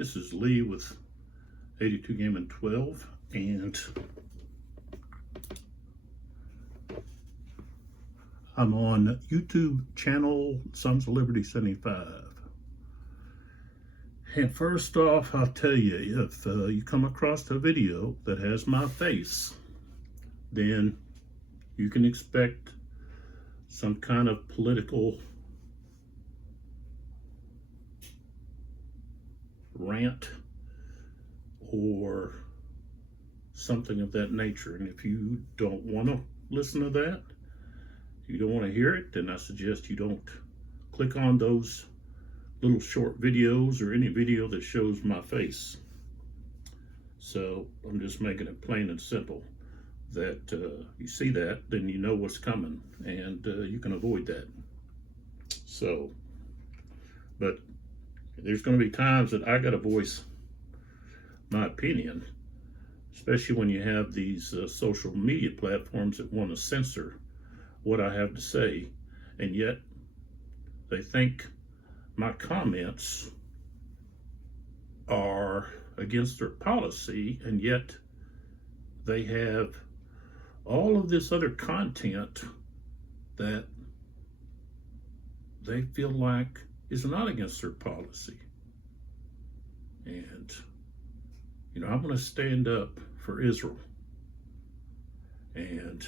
This is Lee with 82 Game and 12, and I'm on YouTube channel Sons of Liberty 75. And first off, I'll tell you, if you come across a video that has my face, then you can expect some kind of political rant or something of that nature. And if you don't want to listen to that, you don't want to hear it, then I suggest you don't click on those little short videos or any video that shows my face. So I'm just making it plain and simple that you see that, then you know what's coming, and you can avoid that. So, but there's going to be times that I got to voice my opinion, especially when you have these social media platforms that want to censor what I have to say, and yet they think my comments are against their policy, and yet they have all of this other content that they feel like is not against their policy. And, you know, I'm going to stand up for Israel. And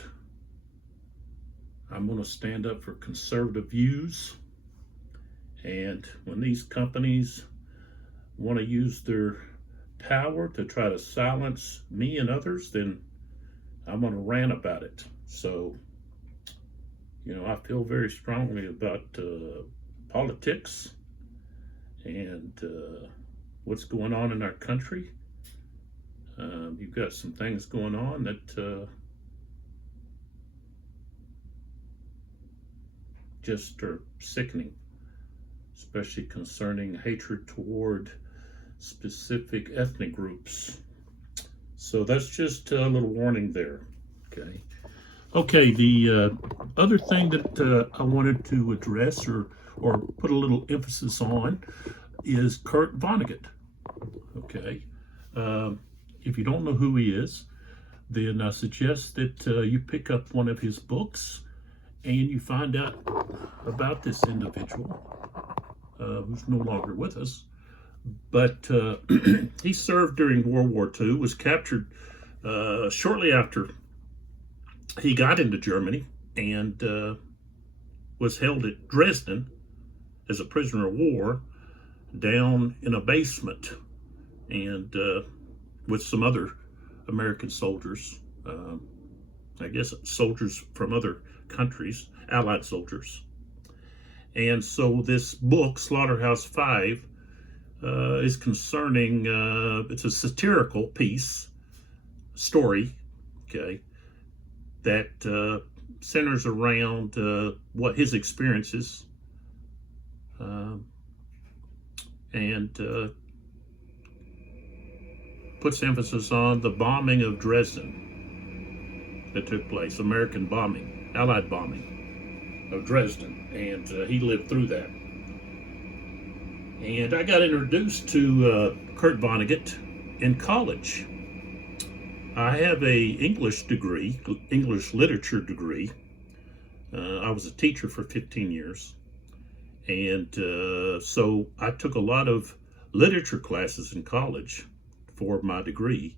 I'm going to stand up for conservative views. And when these companies want to use their power to try to silence me and others, then I'm going to rant about it. So, you know, I feel very strongly about politics and what's going on in our country. You've got some things going on that just are sickening, especially concerning hatred toward specific ethnic groups. So that's just a little warning there. Okay, the other thing that I wanted to address or put a little emphasis on is Kurt Vonnegut. Okay, if you don't know who he is, then I suggest that you pick up one of his books and you find out about this individual who's no longer with us. But he served during World War II, was captured shortly after he got into Germany, and was held at Dresden as a prisoner of war down in a basement, and with some other American soldiers, I guess soldiers from other countries, Allied soldiers. And so this book, Slaughterhouse-Five, is concerning, it's a satirical story, okay, that centers around what his experiences and puts emphasis on the bombing of Dresden that took place, American bombing, Allied bombing of Dresden, and he lived through that. And I got introduced to Kurt Vonnegut in college. I have a English degree, English literature degree. I was a teacher for 15 years. And so I took a lot of literature classes in college for my degree.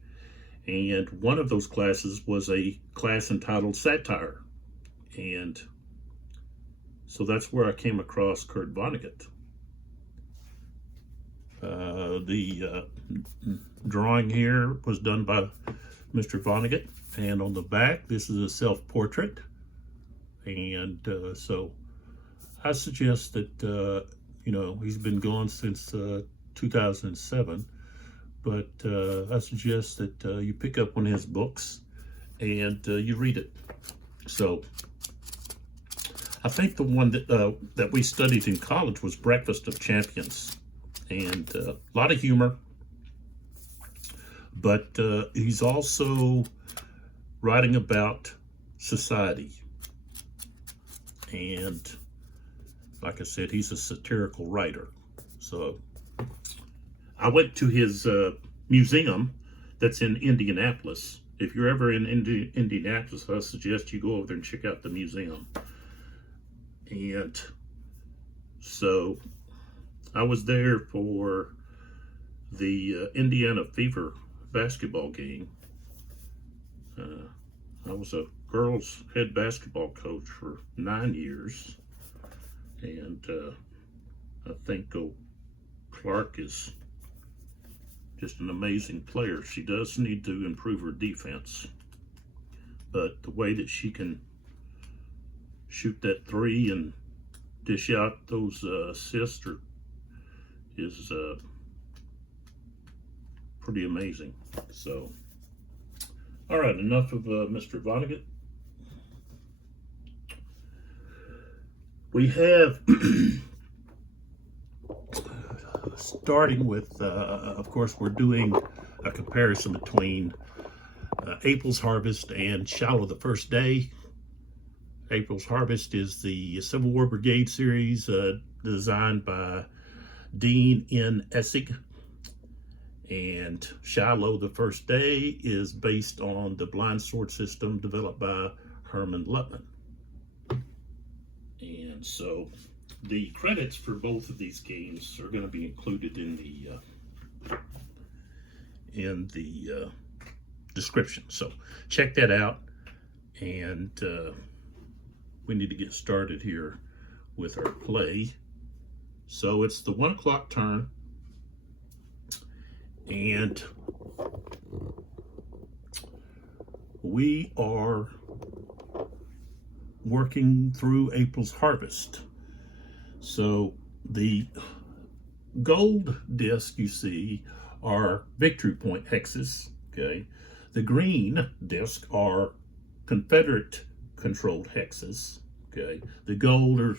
And one of those classes was a class entitled Satire. And so that's where I came across Kurt Vonnegut. The drawing here was done by Mr. Vonnegut, and on the back, this is a self-portrait. And so I suggest that, you know, he's been gone since 2007, but I suggest that you pick up one of his books and you read it. So I think the one that we studied in college was Breakfast of Champions, and a lot of humor, but he's also writing about society. And like I said, he's a satirical writer. So I went to his museum that's in Indianapolis. If you're ever in Indianapolis, I suggest you go over there and check out the museum. And so I was there for the Indiana Fever basketball game. I was a girls head basketball coach for 9 years. And I think Clark is just an amazing player. She does need to improve her defense, but the way that she can shoot that three and dish out those assists is pretty amazing. So, all right, enough of Mr. Vonnegut. We have starting with, of course, we're doing a comparison between April's Harvest and Shiloh the First Day. April's Harvest is the Civil War Brigade Series designed by Dean N. Essig. And Shiloh the First Day is based on the blind sword system developed by Hermann Luttmann. And so the credits for both of these games are going to be included in the description. So check that out, and we need to get started here with our play. So it's the 1 o'clock turn, and we are working through April's Harvest. So the gold disc you see are victory point hexes, okay? The green disc are Confederate controlled hexes, okay? The gold are,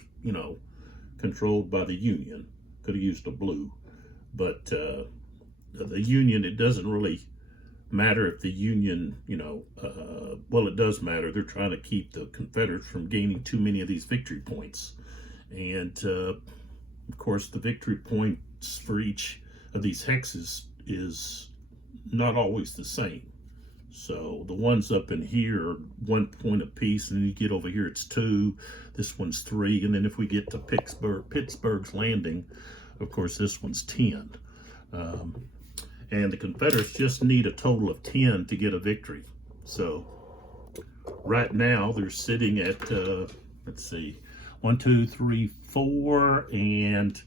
controlled by the Union. Could have used a blue, but the Union, it doesn't really matter if the Union, well, it does matter. They're trying to keep the Confederates from gaining too many of these victory points. And, of course, the victory points for each of these hexes is not always the same. So the ones up in here are 1 point apiece, and then you get over here, it's 2. This one's 3. And then if we get to Pittsburgh's Landing, of course, this one's 10. And the Confederates just need a total of 10 to get a victory. So right now they're sitting at, let's see, 1, 2, 3, 4, and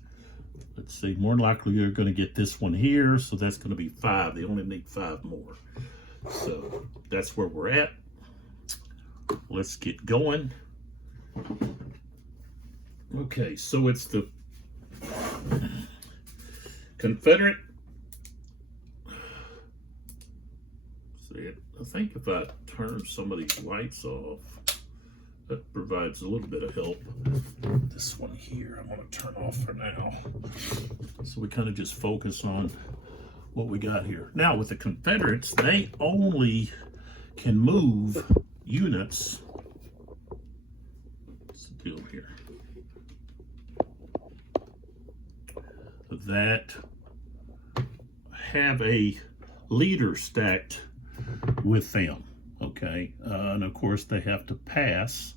let's see, more than likely you're going to get this one here, so that's going to be 5. They only need 5 more. So that's where we're at. Let's get going. Okay, so it's the Confederate. See, I think if I turn some of these lights off, that provides a little bit of help. This one here, I'm going to turn off for now. So we kind of just focus on what we got here. Now with the Confederates, they only can move units. What's the deal here? That have a leader stacked with them, okay? And of course they have to pass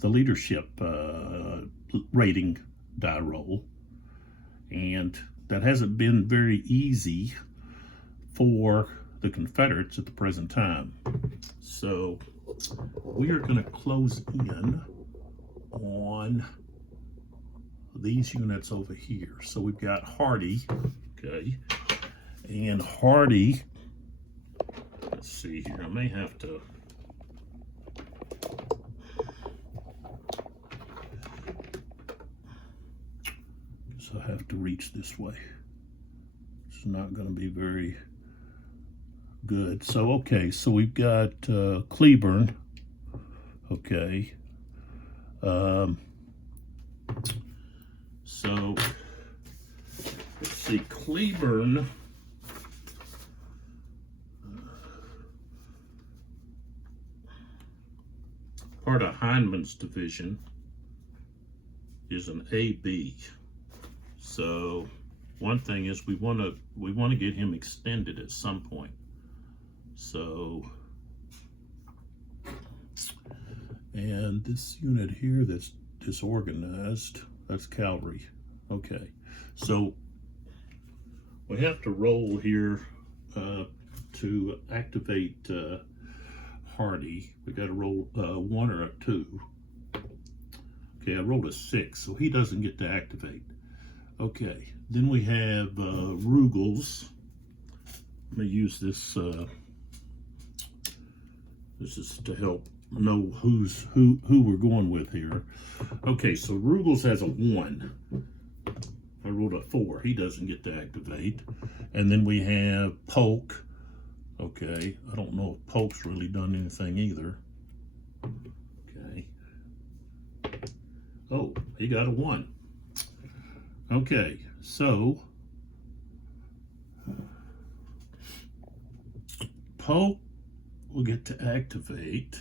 the leadership rating die roll, and that hasn't been very easy for the Confederates at the present time. So we are going to close in on these units over here. So we've got Hardy, okay, and Hardy, let's see here, I may have to I have to reach this way. It's not going to be very good. So, okay, so we've got Cleburne. Okay. So, let's see, Cleburne. Part of Hindman's division is an AB. So one thing is we want to get him extended at some point. So, and this unit here that's disorganized, that's cavalry. Okay, so we have to roll here to activate Hardy. We got to roll 1 or a 2. Okay, I rolled a 6, so he doesn't get to activate. Okay, then we have Rugel's. Let me use this. This is to help know who we're going with here. Okay, so Rugel's has a 1. I rolled a 4. He doesn't get to activate. And then we have Polk. Okay, I don't know if Polk's really done anything either. Okay. Oh, he got a 1. Okay, so Polk will get to activate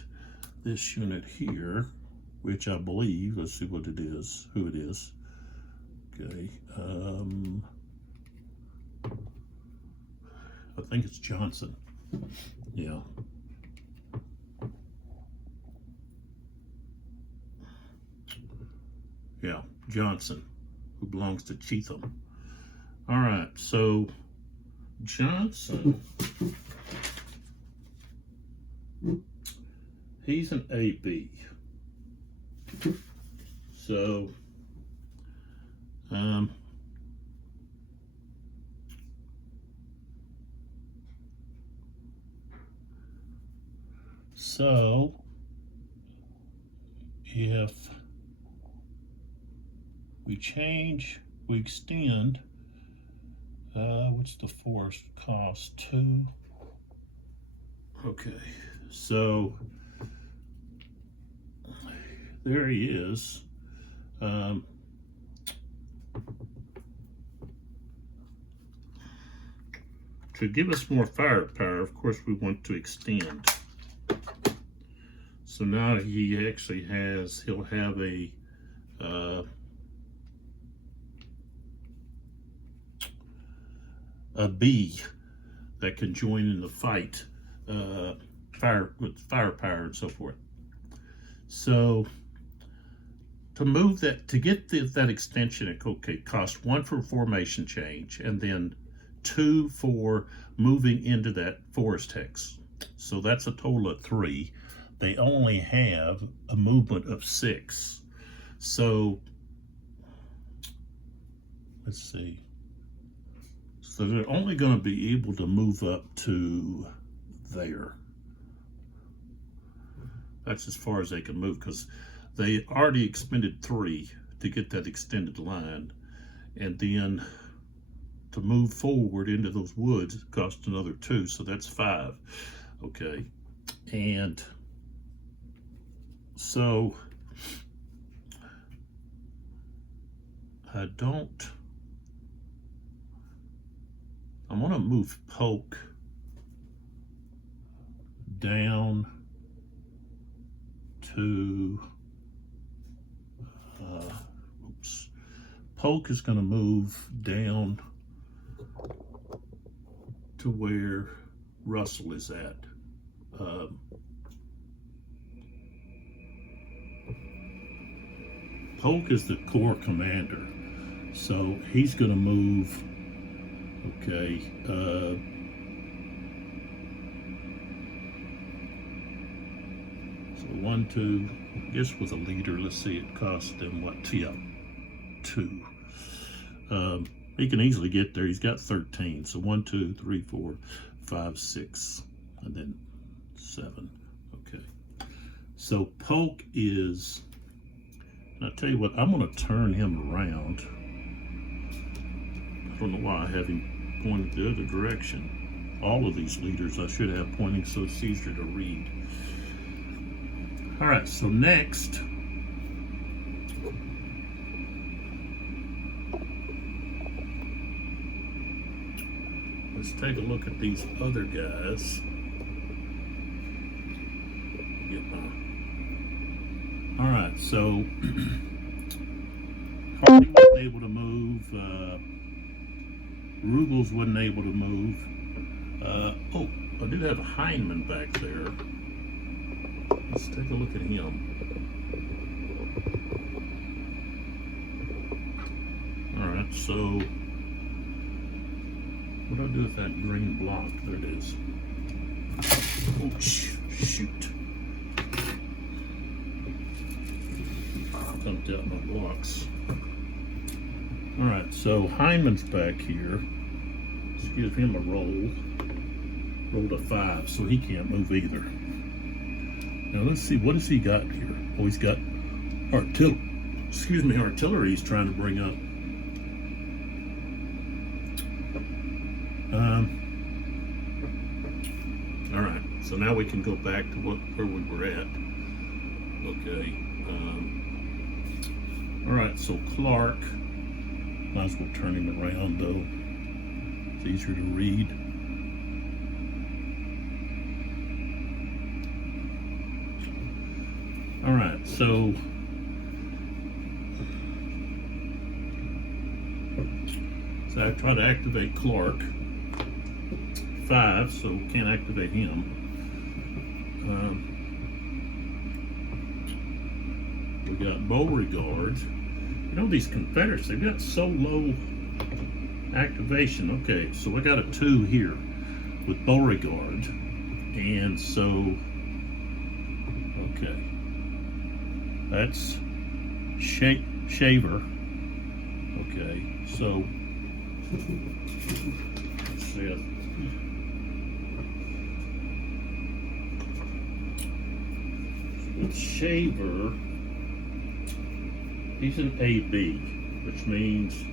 this unit here, which I believe, let's see what it is, who it is. Okay, I think it's Johnson. Yeah. Yeah, Johnson, who belongs to Cheatham. All right, so Johnson, he's an AB. So, if we change, we extend, what's the force cost? 2. Okay, so there he is. To give us more firepower, of course, we want to extend. So now he actually has, he'll have a B that can join in the fight, with firepower and so forth. So to move that, to get that extension, it costs 1 for formation change, and then 2 for moving into that forest hex. So that's a total of 3. They only have a movement of 6. So let's see. So they're only going to be able to move up to there. That's as far as they can move, because they already expended 3 to get that extended line, and then to move forward into those woods it costs another 2, so that's 5. Okay, and so I'm going to move Polk down to, Polk is going to move down to where Russell is at. Polk is the corps commander, so he's going to move, okay, so 1, 2, I guess with a leader, let's see, it cost them what, 2. He can easily get there. He's got 13. So 1, 2, 3, 4, 5, 6, and then 7. Okay. So Polk is, I'll tell you what, I'm going to turn him around. I don't know why I have him pointed the other direction. All of these leaders I should have pointing so it's easier to read. All right, so next, let's take a look at these other guys. All right, so Carey was able to move Rugel's wasn't able to move. Oh, I do have a Heinemann back there. Let's take a look at him. Alright, so what do I do with that green block? There it is. Oh, shoot. Dumped out my blocks. Alright, so Heinemann's back here. Let's give him a roll. Rolled a 5, so he can't move either. Now let's see, what has he got here? Oh, he's got artillery he's trying to bring up. Alright, so now we can go back to where we were at. Okay. Alright, so Clark, might as well turn him around though. It's easier to read. Alright, so I try to activate Clark. 5, so can't activate him. We got Beauregard. You know, these Confederates, they've got so low activation. Okay, so we got a 2 here with Beauregard. And so, okay. That's Shaver. Okay, so let's see it. With Shaver, he's an AB, which means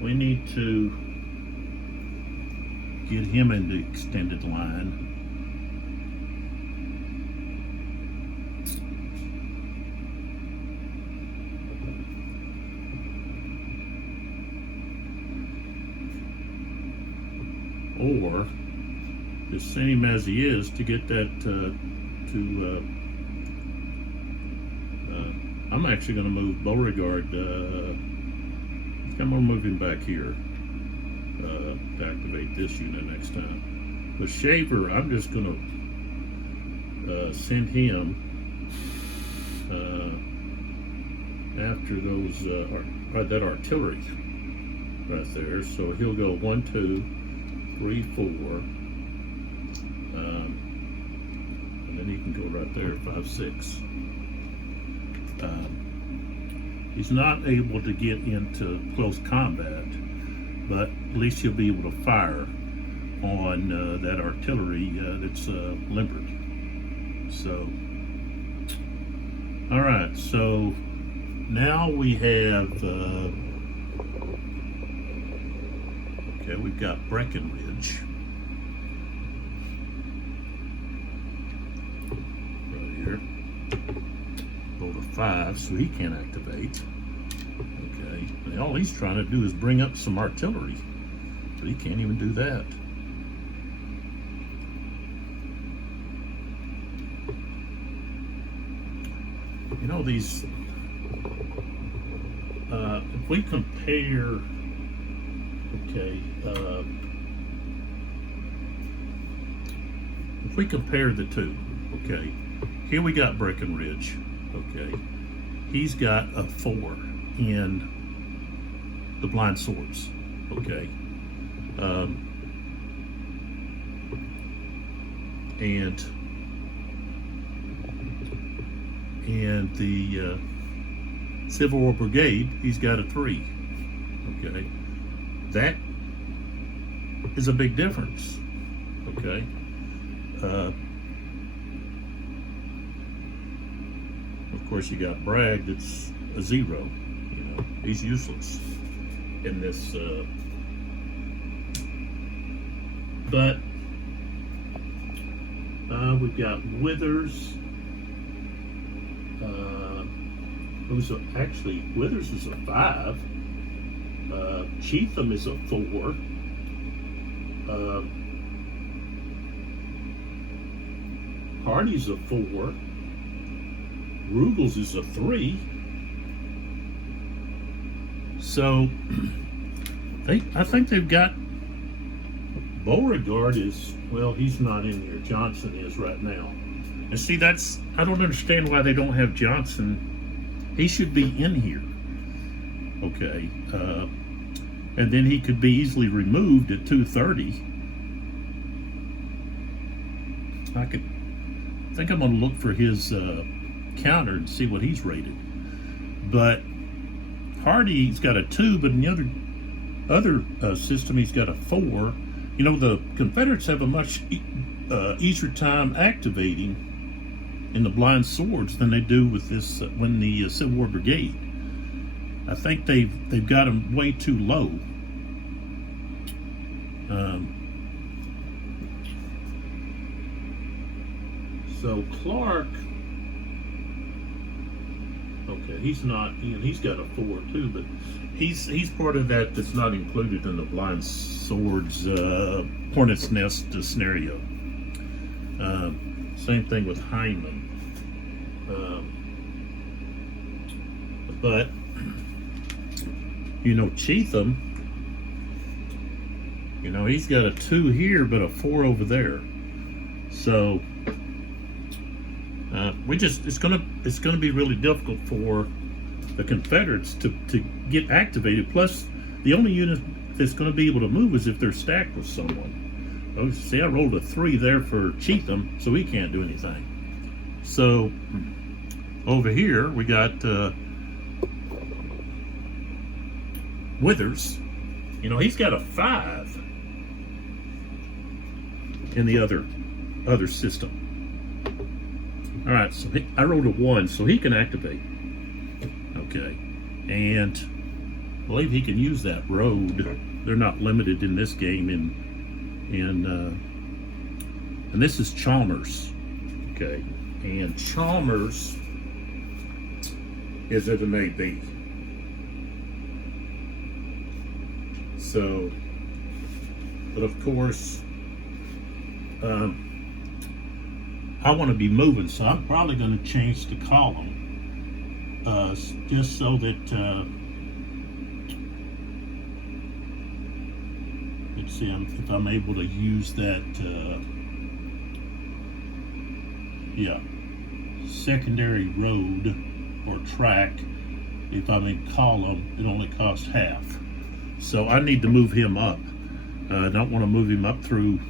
we need to get him into extended line. Or just send him as he is to get that I'm actually going to move Beauregard. I'm going to move him back here to activate this unit next time. But Shaver, I'm just going to send him after those that artillery right there. So he'll go 1, 2, 3, 4, and then he can go right there, 5, 6. He's not able to get into close combat, but at least he'll be able to fire on that artillery that's limbered. So, all right. So now we have. Okay, we've got Breckinridge right here. Roll to 5, so he can't activate. Okay, and all he's trying to do is bring up some artillery, but he can't even do that. You know, these, if we compare, okay, if we compare the two, okay, here we got Breckinridge, okay, he's got a 4 in the blind swords, okay, and the Civil War Brigade, he's got a 3, okay. That is a big difference, okay. Of course, you got Bragg that's a 0. You know, he's useless in this. But we've got Withers. Withers is a 5. Cheatham is a 4. Hardy's a 4. Rugel's is a 3. So I think they've got Beauregard is, well, he's not in here. Johnson is right now. And see, I don't understand why they don't have Johnson. He should be in here. Okay. And then he could be easily removed at 230. I think I'm going to look for his counter and see what he's rated. But Hardy's got a 2, but in the other system he's got a 4. You know, the Confederates have a much easier time activating in the blind swords than they do with this when the Civil War Brigade. I think they've got him way too low. So Clark, okay, he's not. He's got a 4 too, but he's part of that's not included in the blind swords hornet's nest scenario. Same thing with Hyman. But you know, Cheatham, you know, he's got a 2 here, but a 4 over there. So it's gonna be really difficult for the Confederates to get activated. Plus, the only unit that's going to be able to move is if they're stacked with someone. Oh, see, I rolled a 3 there for Cheatham, so he can't do anything. So over here we got Withers. You know, he's got a 5 in the other system. All right, so I rolled a 1, so he can activate. Okay, and I believe he can use that road. They're not limited in this game. And this is Chalmers. Okay, and Chalmers is at an AB. So, but of course, I want to be moving, so I'm probably going to change the column just so that let's see if I'm able to use that secondary road or track. If I'm in column, it only costs half, so I need to move him up. I don't want to move him up through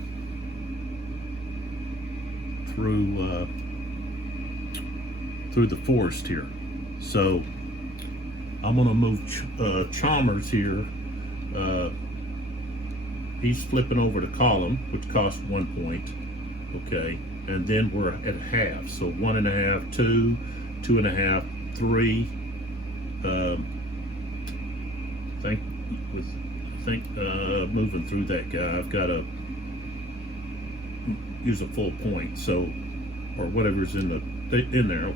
the forest here. So I'm going to move Chalmers here. He's flipping over to column, which costs 1 point. Okay, and then we're at half. So 1.5, 2, 2.5, 3. I think moving through that guy, I've got to use a full point. So, or whatever's in there.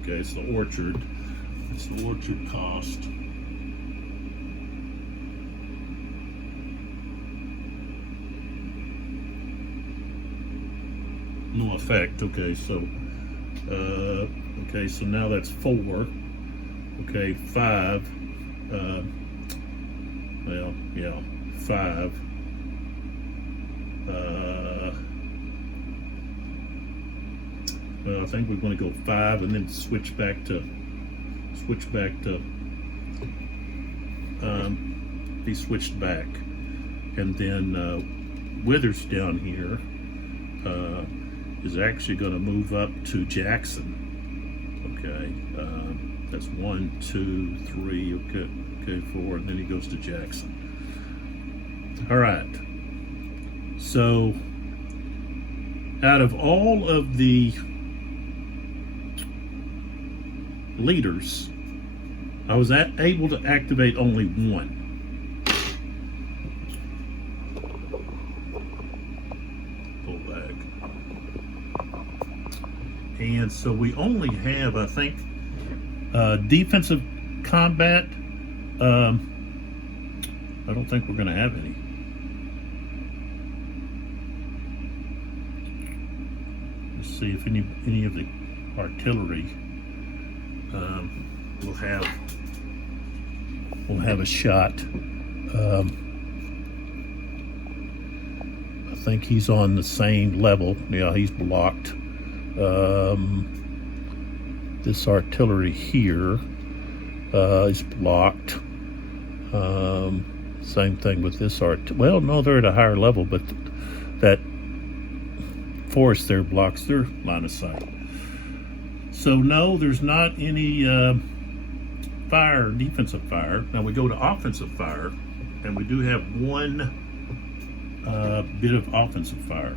Okay, it's the orchard. It's the orchard cost. No effect. Okay, so now that's 4. Okay, 5. Well, yeah, 5. Well, I think we're going to go 5 and then switch back to be switched back, and then Withers down here is actually going to move up to Jackson. Okay, that's 1, 2, 3. Okay, 4, and then he goes to Jackson. All right. So, out of all of the leaders, I was able to activate only 1. Pull back. And so we only have, I think, defensive combat. I don't think we're going to have any. Let's see if any of the artillery will have a shot. think he's on the same level. Yeah, he's blocked. This artillery here is blocked. Same thing with this well, no, they're at a higher level, but that forest there blocks their line of sight. So no, there's not any fire, defensive fire. Now we go to offensive fire, and we do have one bit of offensive fire,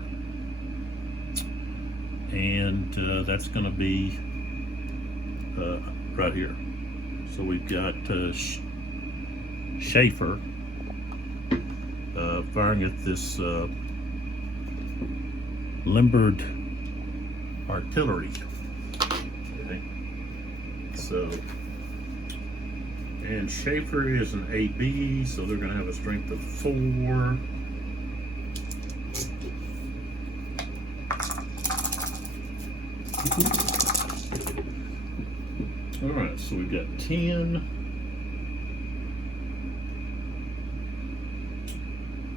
and that's going to be right here. So we've got Schaefer firing at this limbered artillery. Okay. So, and Schaefer is an AB, so they're going to have a strength of 4. All right, so we've got 10.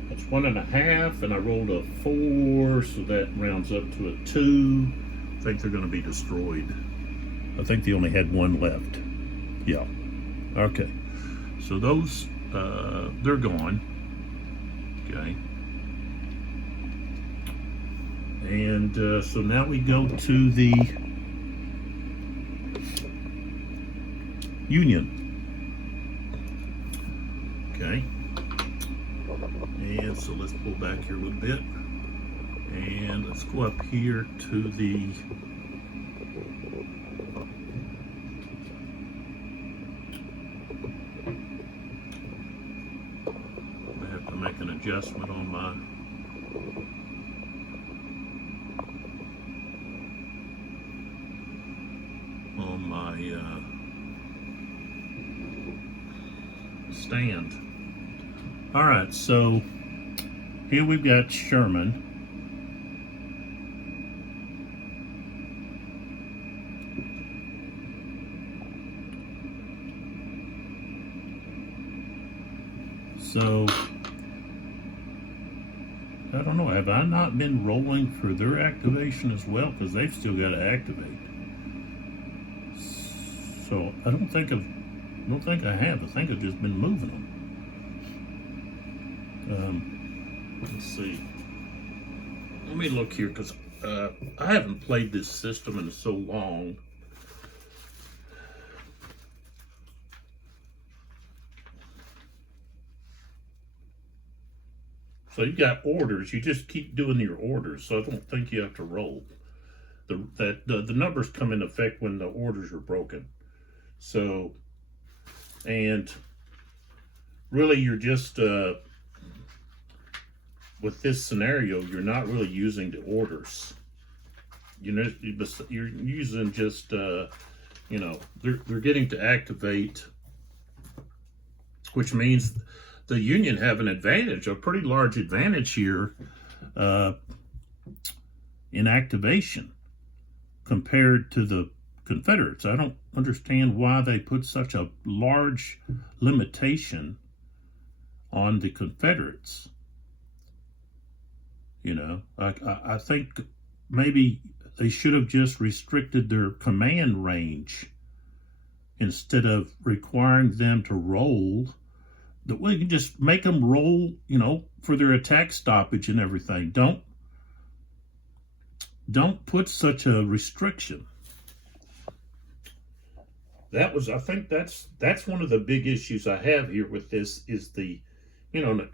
That's 1.5, and I rolled a 4, so that rounds up to a 2. I think they're going to be destroyed. I think they only had 1 left. Yeah. Okay. So those, they're gone. Okay. And so now we go to the Union. Okay. And so let's pull back here a little bit. And let's go up here to the I have to make an adjustment on my stand. All right, so here we've got Sherman. So I don't know, have I not been rolling for their activation as well? Because they've still got to activate. So I don't think I have. I think I've just been moving them. Let's see. Let me look here, because I haven't played this system in so long. So you got orders. You just keep doing your orders. So I don't think you have to roll. The numbers come into effect when the orders are broken. So, and really you're just, with this scenario, you're not really using the orders. You're using just, you know, they're getting to activate, which means the Union have an advantage, a pretty large advantage here in activation compared to the Confederates. I don't understand why they put such a large limitation on the Confederates. You know, I think maybe they should have just restricted their command range instead of requiring them to roll. That way you can just make them roll, you know, for their attack stoppage and everything. Don't put such a restriction. I think that's one of the big issues I have here with this is the, you know,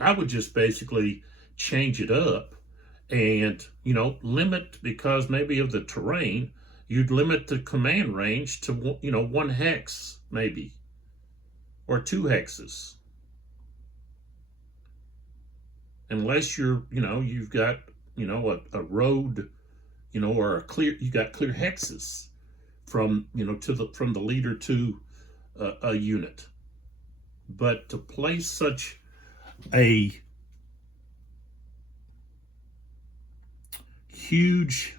I would just basically change it up and, you know, limit, because maybe of the terrain, you'd limit the command range to, you know, 1 hex maybe, or 2 hexes. Unless you're, you know, you've got, you know, a road, you know, or you got clear hexes from, you know, from the leader to a unit. But to place such a huge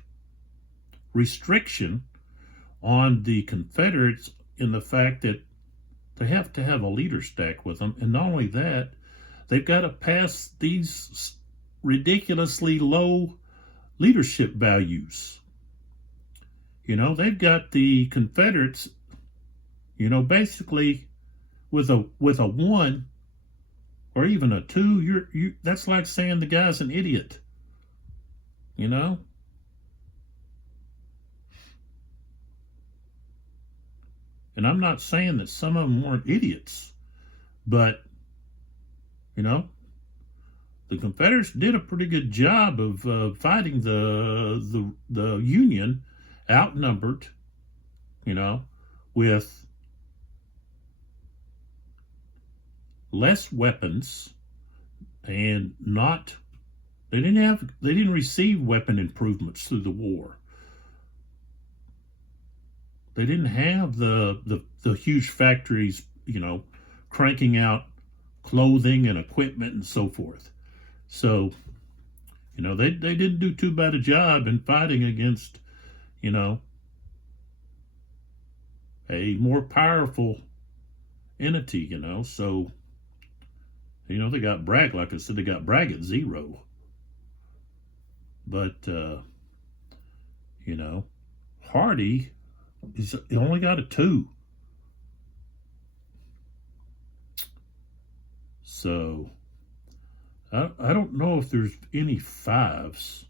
restriction on the Confederates in the fact that they have to have a leader stack with them, and not only that, they've got to pass these ridiculously low leadership values. They've got the Confederates, basically with a 1 or even a 2, that's like saying the guy's an idiot. And I'm not saying that some of them weren't idiots, but the Confederates did a pretty good job of fighting the Union, outnumbered, with less weapons, and they didn't receive weapon improvements through the war. They didn't have the huge factories, cranking out clothing and equipment and so forth. So, they didn't do too bad a job in fighting against, a more powerful entity, So, they got Bragg, like I said, they got Bragg at 0. But, Hardee he only got a 2. So, I don't know if there's any 5s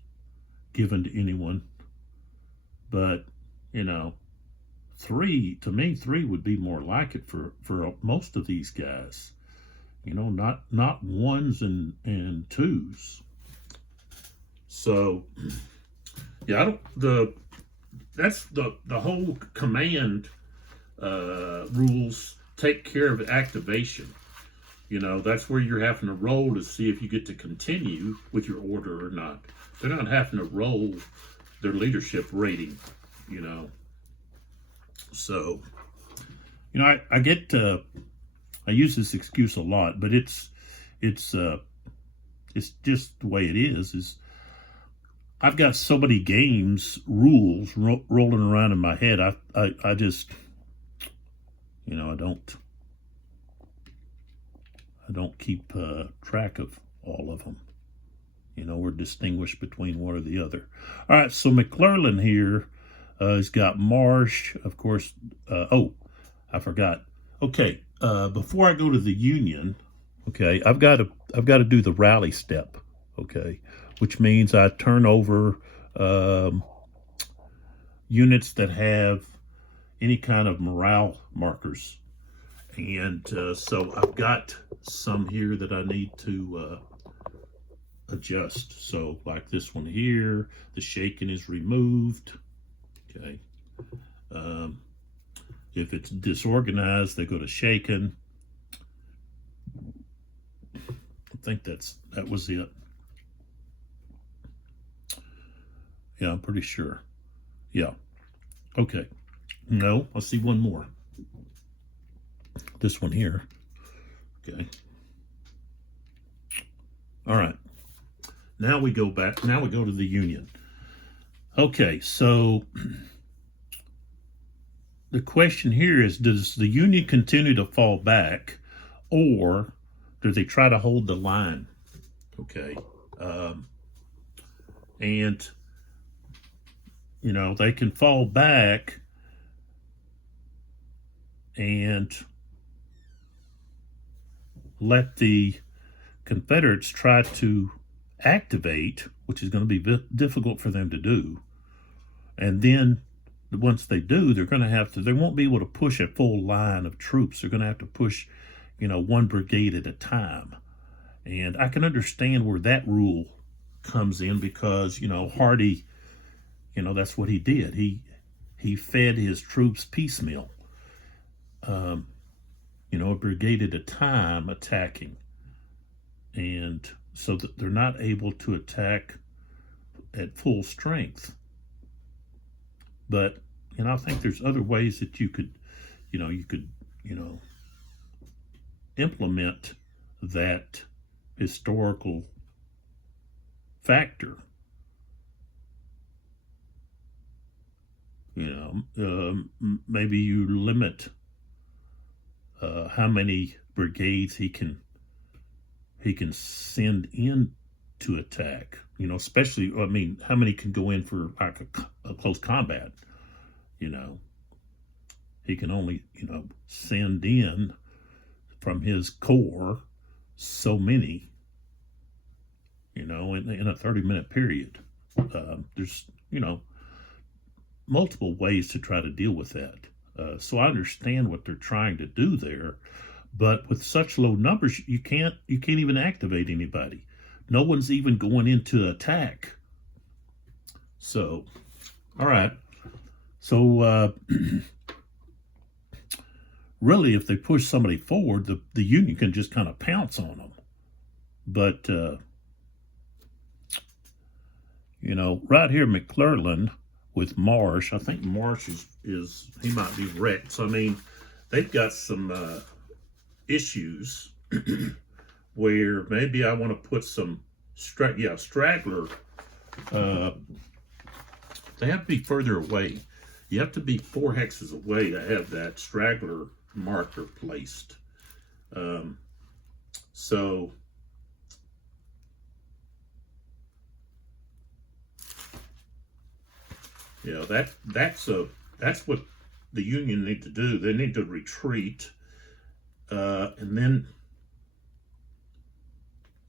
given to anyone, but 3, to me, 3 would be more like it for most of these guys. Not 1s and 2s. So, yeah, that's the whole command rules take care of activation. That's where you're having to roll to see if you get to continue with your order or not. They're not having to roll their leadership rating, So, I get I use this excuse a lot, but it's just the way it is I've got so many games rules rolling around in my head. I just I don't keep track of all of them. We're distinguished between one or the other. All right, so McClellan here has got Marsh, of course. I forgot. Okay, before I go to the Union, okay, I've got to do the rally step. Okay, which means I turn over units that have any kind of morale markers. And so I've got some here that I need to adjust. So like this one here, the shaken is removed. Okay. If it's disorganized, they go to shaken. I think that was it. Yeah, I'm pretty sure. Yeah. Okay. No, I'll see one more. This one here. Okay. All right. Now we go back. Now we go to the Union. Okay, so the question here is, does the Union continue to fall back, or do they try to hold the line? Okay. And, they can fall back and let the Confederates try to activate, which is going to be difficult for them to do. And then once they do, they won't be able to push a full line of troops. They're going to have to push, one brigade at a time. And I can understand where that rule comes in because, Hardee, that's what he did. He fed his troops piecemeal. A brigade at a time attacking. And so that they're not able to attack at full strength. But, I think there's other ways that you could implement that historical factor. Maybe you limit how many brigades he can send in to attack. You know, especially, I mean, how many can go in for like a close combat? You know, he can only, you know, send in from his corps so many, you know, in a 30-minute period. There's, you know, multiple ways to try to deal with that. So I understand what they're trying to do there, but with such low numbers, you can't even activate anybody. No one's even going into attack. So, all right. So, really, if they push somebody forward, the Union can just kind of pounce on them. But, you know, right here, McClellan with Marsh, I think Marsh is he might be wrecked. So, I mean, they've got some issues where maybe I want to put some straggler. They have to be further away. You have to be 4 hexes away to have that straggler marker placed. So yeah, that's what the Union need to do. They need to retreat, and then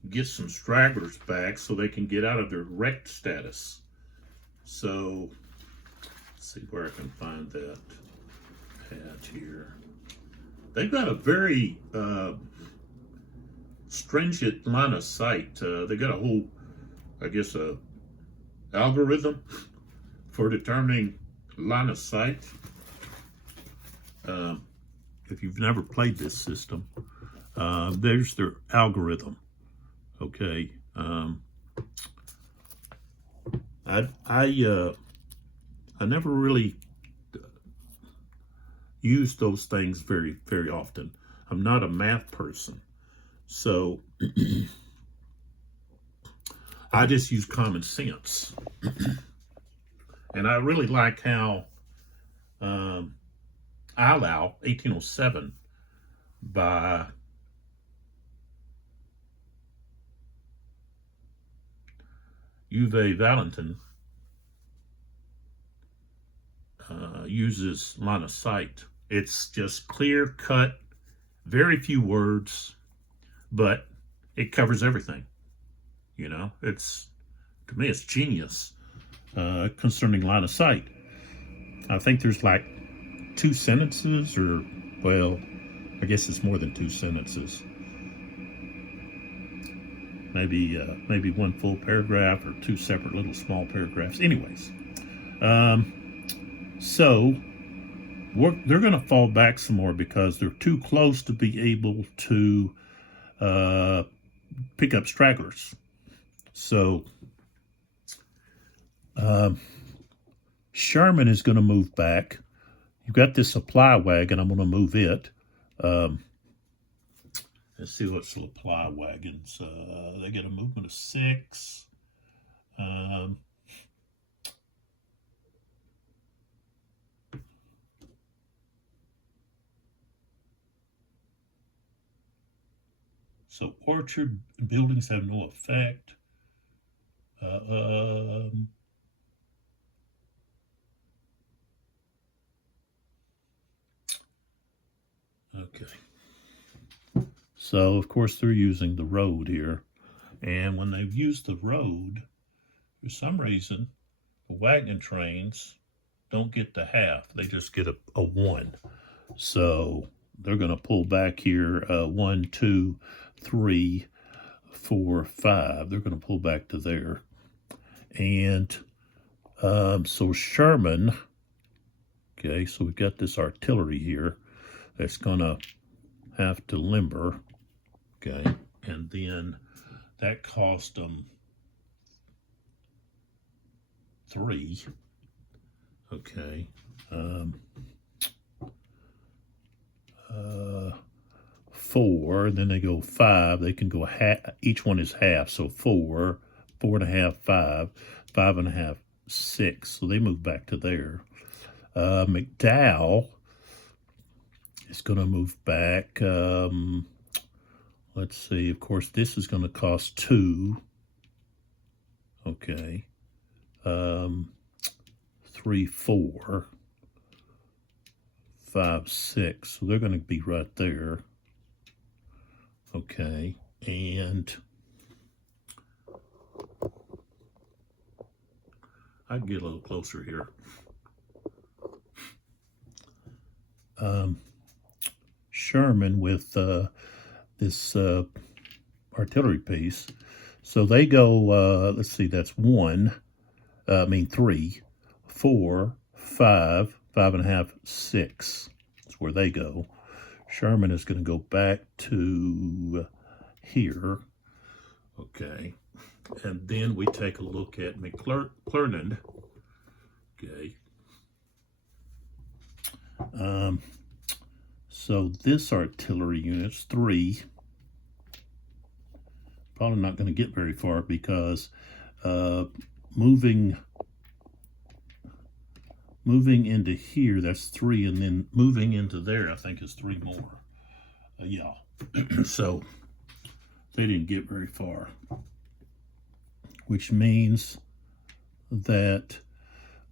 get some stragglers back so they can get out of their wrecked status. So let's see where I can find that pad here. They've got a very stringent line of sight. They got a whole, I guess, algorithm for determining line of sight. If you've never played this system, there's their algorithm. Okay. I never really use those things very, very often. I'm not a math person, so I just use common sense. And I really like how Allow 1807 by Uwe Valentin uses line of sight. It's just clear cut, very few words, but it covers everything. You know, to me, it's genius concerning line of sight. I think there's like 2 sentences, or, well, I guess it's more than 2 sentences. Maybe 1 full paragraph or 2 separate little small paragraphs. Anyways, so they're going to fall back some more because they're too close to be able to pick up stragglers. So Sherman is going to move back. You've got this supply wagon. I'm going to move it. Let's see what supply wagons. They get a movement of 6. So orchard buildings have no effect. Okay. So, of course, they're using the road here. And when they've used the road, for some reason, the wagon trains don't get the half. They just get a 1. So they're going to pull back here 1, 2, 3, 4, 5. They're going to pull back to there. And so Sherman, okay, so we've got this artillery here that's going to have to limber, okay, and then that cost them 3, okay, 4, and then they go 5. They can go half, each one is half, so 4, 4.5, 5, 5.5, 6. So they move back to there. McDowell is going to move back. Let's see. Of course, this is going to cost 2. Okay. 3, 4, 5, 6. So they're going to be right there. Okay. And I can get a little closer here. Sherman with this artillery piece. So they go, let's see, that's 3, 4, 5, 5.5, 6. That's where they go. Sherman is going to go back to here. Okay. And then we take a look at McClernand. Okay. So this artillery unit's 3. Probably not going to get very far because moving into here, that's 3, and then moving into there, I think, is 3 more. Yeah. So they didn't get very far, which means that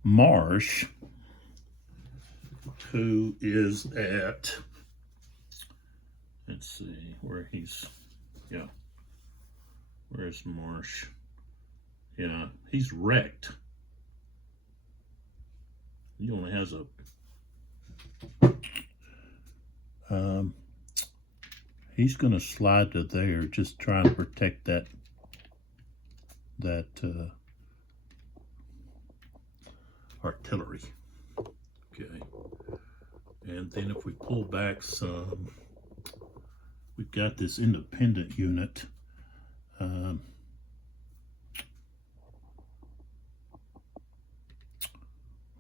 Marsh, who is at, let's see where he's, yeah, where's Marsh? Yeah, he's wrecked. He only has a, he's going to slide to there, just trying to protect that artillery. Okay. And then if we pull back some, we've got this independent unit.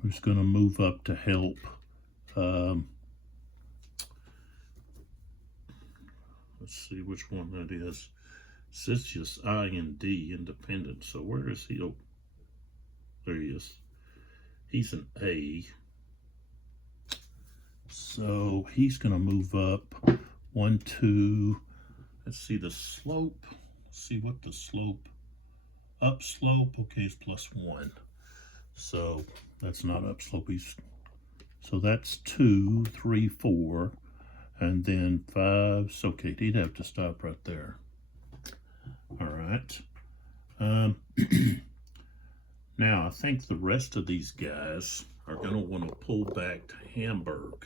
Who's going to move up to help. Let's see which one that is. It says just I and D, independent. So where is he? Oh, there he is. He's an A. So he's going to move up 1, 2. Let's see the slope. Let's see what the slope. Up slope, okay, is +1. So that's not upslope. So that's 2, 3, 4, and then 5. So okay, he'd have to stop right there. All right. Now I think the rest of these guys are going to want to pull back to Hamburg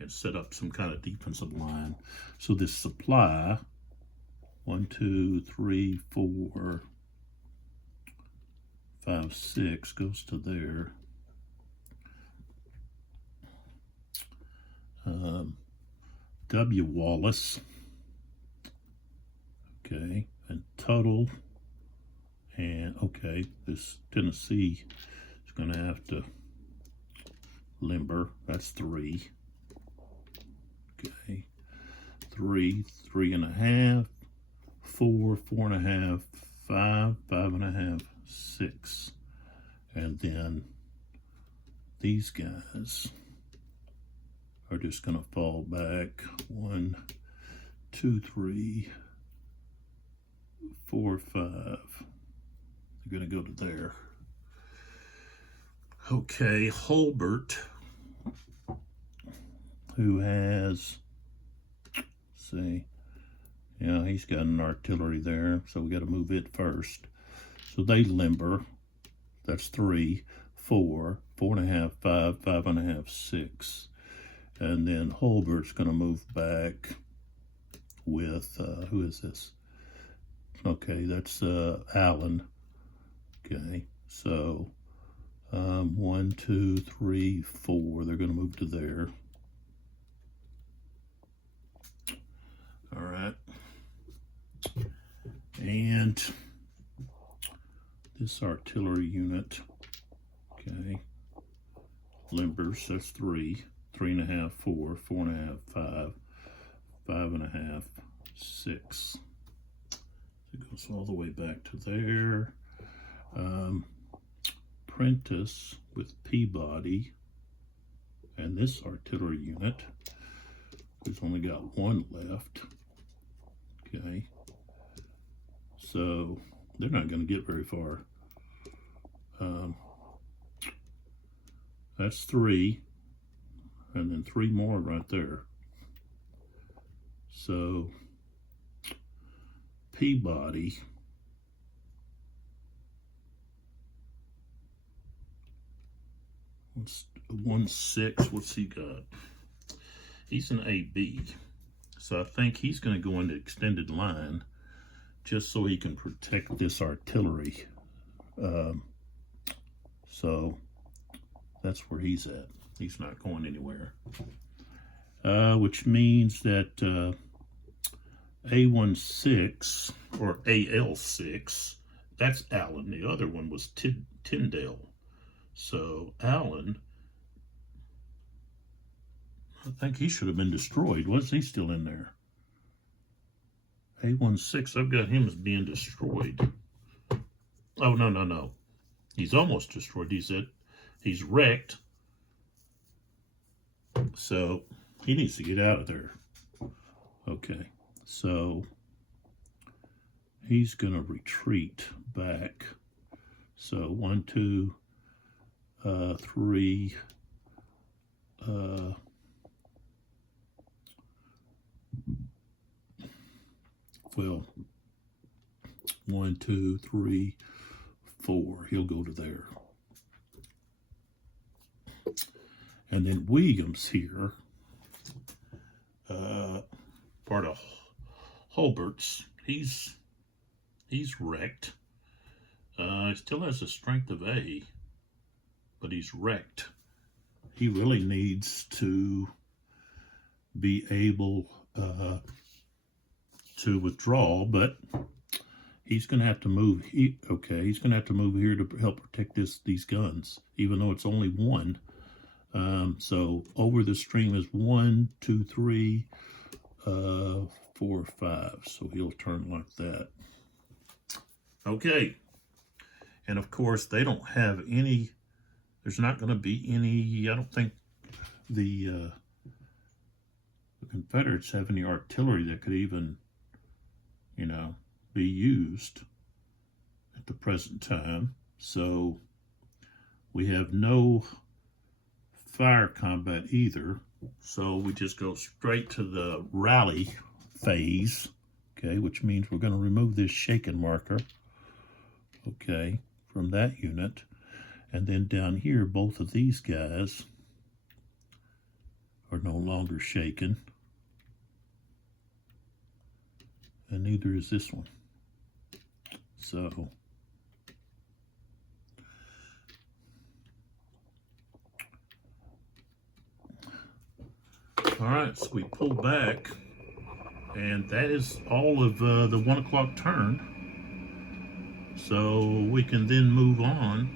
and set up some kind of defensive line. So this supply, 1, 2, 3, 4, 5, 6 goes to there. W. Wallace. Okay, and Tuttle. And okay, this Tennessee is going to have to limber. That's 3. Okay, 3, 3.5, 4, 4.5, 5, 5.5, 6. And then these guys are just going to fall back 1, 2, 3, 4, 5. They're going to go to there. Okay, Hulbert, who has, see, yeah, he's got an artillery there, so we got to move it first. So they limber. That's 3, 4, 4.5, 5, 5.5, 6. And then Hulbert's going to move back with, who is this? Okay, that's Allen. Okay, so 1, 2, 3, 4. They're going to move to there. All right. And this artillery unit, okay, limbers, that's 3, 3.5, 4, 4.5, 5, 5.5, 6. It goes all the way back to there. Prentice with Peabody and this artillery unit, who's only got 1 left. Okay, so they're not going to get very far. That's 3, and then 3 more right there. So Peabody, what's 1-6? What's he got? He's an AB, so I think he's going to go into extended line just so he can protect this artillery. So that's where he's at. He's not going anywhere. Which means that A16 or AL6, that's Allen. The other one was Tyndale. So Allen, I think he should have been destroyed. Was he still in there? A16, I've got him as being destroyed. Oh, no. He's almost destroyed. He's wrecked. So he needs to get out of there. Okay, so he's going to retreat back. So 1, 2, 3, well, 1, 2, 3, 4. He'll go to there. And then Williams here, part of Hulbert's, he's wrecked. He still has a strength of A, but he's wrecked. He really needs to be able to withdraw, but he's going to have to move. He's going to have to move here to help protect these guns, even though it's only 1. So over the stream is 1, 2, 3, 4, 5. So he'll turn like that. Okay. And of course, they don't have any, there's not going to be any, I don't think the Confederates have any artillery that could even, be used at the present time. So we have no fire combat either, so we just go straight to the rally phase, okay, which means we're going to remove this shaken marker, okay, from that unit. And then down here, both of these guys are no longer shaken, and neither is this one. So all right, so we pull back, and that is all of the 1 o'clock turn. So we can then move on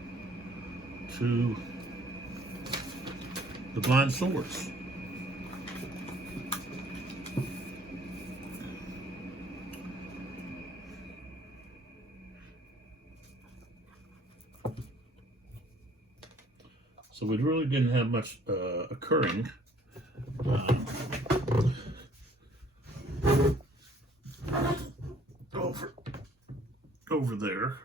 to the blind swords. So we really didn't have much occurring. Over there,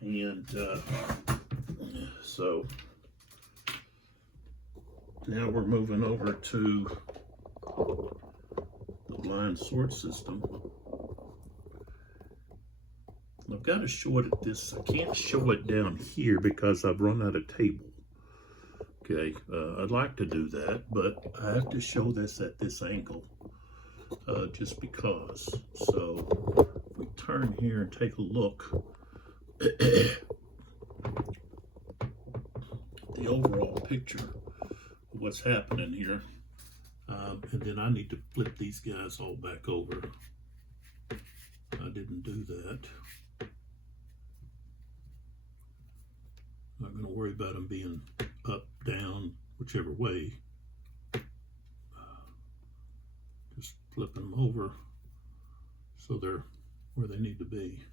and so now we're moving over to the blind sword system. I've got to show it at this. I can't show it down here because I've run out of table. Okay, I'd like to do that, but I have to show this at this angle. Just because. So if we turn here and take a look at the overall picture of what's happening here, and then I need to flip these guys all back over. I didn't do that. I'm not going to worry about them being up, down, whichever way. Just flipping them over so they're where they need to be.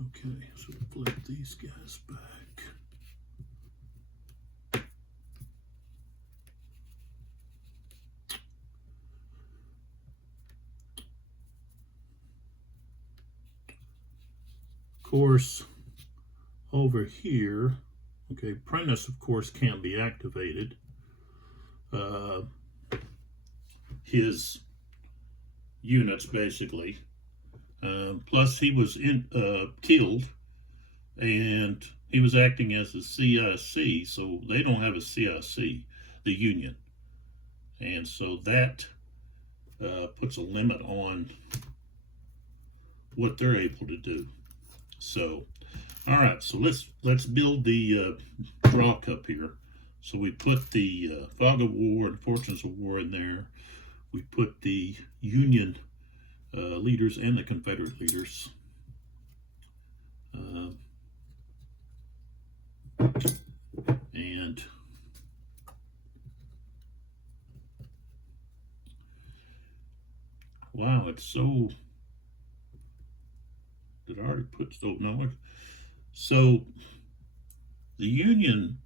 Okay, so flip these guys back. course, over here, okay, Prentice, of course, can't be activated. His units, basically. Plus, he was killed, and he was acting as a CIC, so they don't have a CIC, the Union. And so that puts a limit on what they're able to do. So, all right, so let's build the draw cup here. So we put the Fog of War and Fortunes of War in there. We put the Union leaders and the Confederate leaders. And wow, it's so. Did I already put? Oh no. So the Union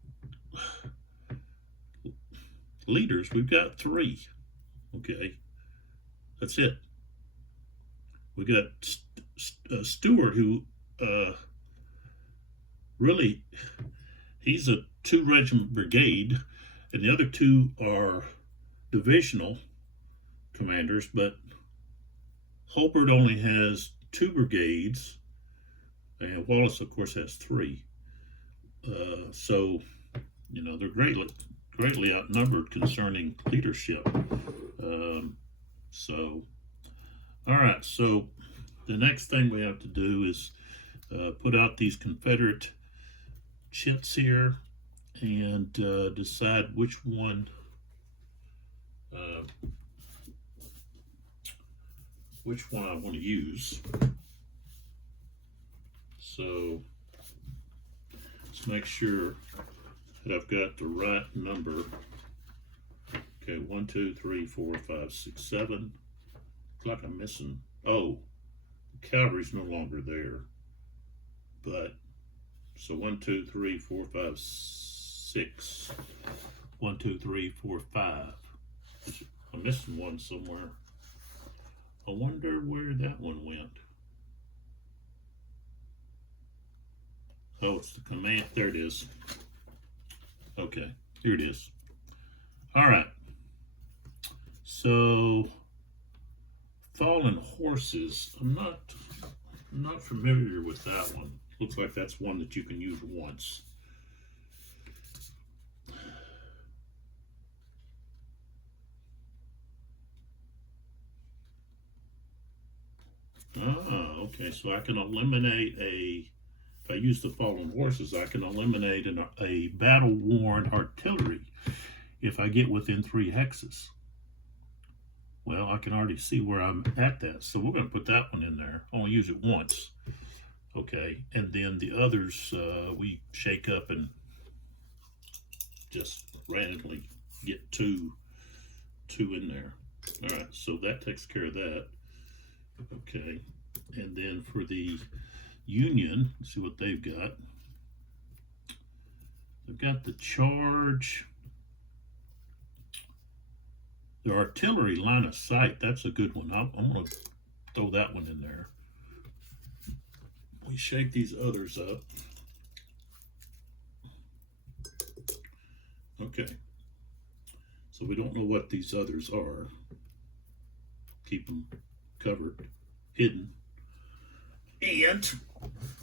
leaders, we've got 3. Okay, that's it. We got Stewart, who really, he's a 2-regiment brigade, and the other 2 are divisional commanders, but Hulbert only has 2 brigades, and Wallace, of course, has 3. So, you know, they're greatly outnumbered concerning leadership. So, all right, so the next thing we have to do is put out these Confederate chits here and decide which one I want to use. So let's make sure that I've got the right number. Okay, 1, 2, 3, 4, 5, 6, 7. Looks like I'm missing. Oh, the cavalry's no longer there. But so 1, 2, 3, 4, 5, 6. 1, 2, 3, 4, 5. I'm missing one somewhere. I wonder where that one went. Oh, it's the command. There it is. Okay, here it is. All right. So, fallen horses. I'm not familiar with that one. Looks like that's one that you can use once. Ah, okay. So I can eliminate if I use the fallen horses, I can eliminate a battle-worn artillery if I get within 3 hexes. Well, I can already see where I'm at that. So we're going to put that one in there. Only use it once. Okay. And then the others, we shake up and just randomly get two in there. All right. So that takes care of that. Okay. And then for the Union, let's see what they've got. They've got the charge. The artillery line of sight, that's a good one. I'm going to throw that one in there. We shake these others up. Okay. So we don't know what these others are. Keep them covered, hidden. And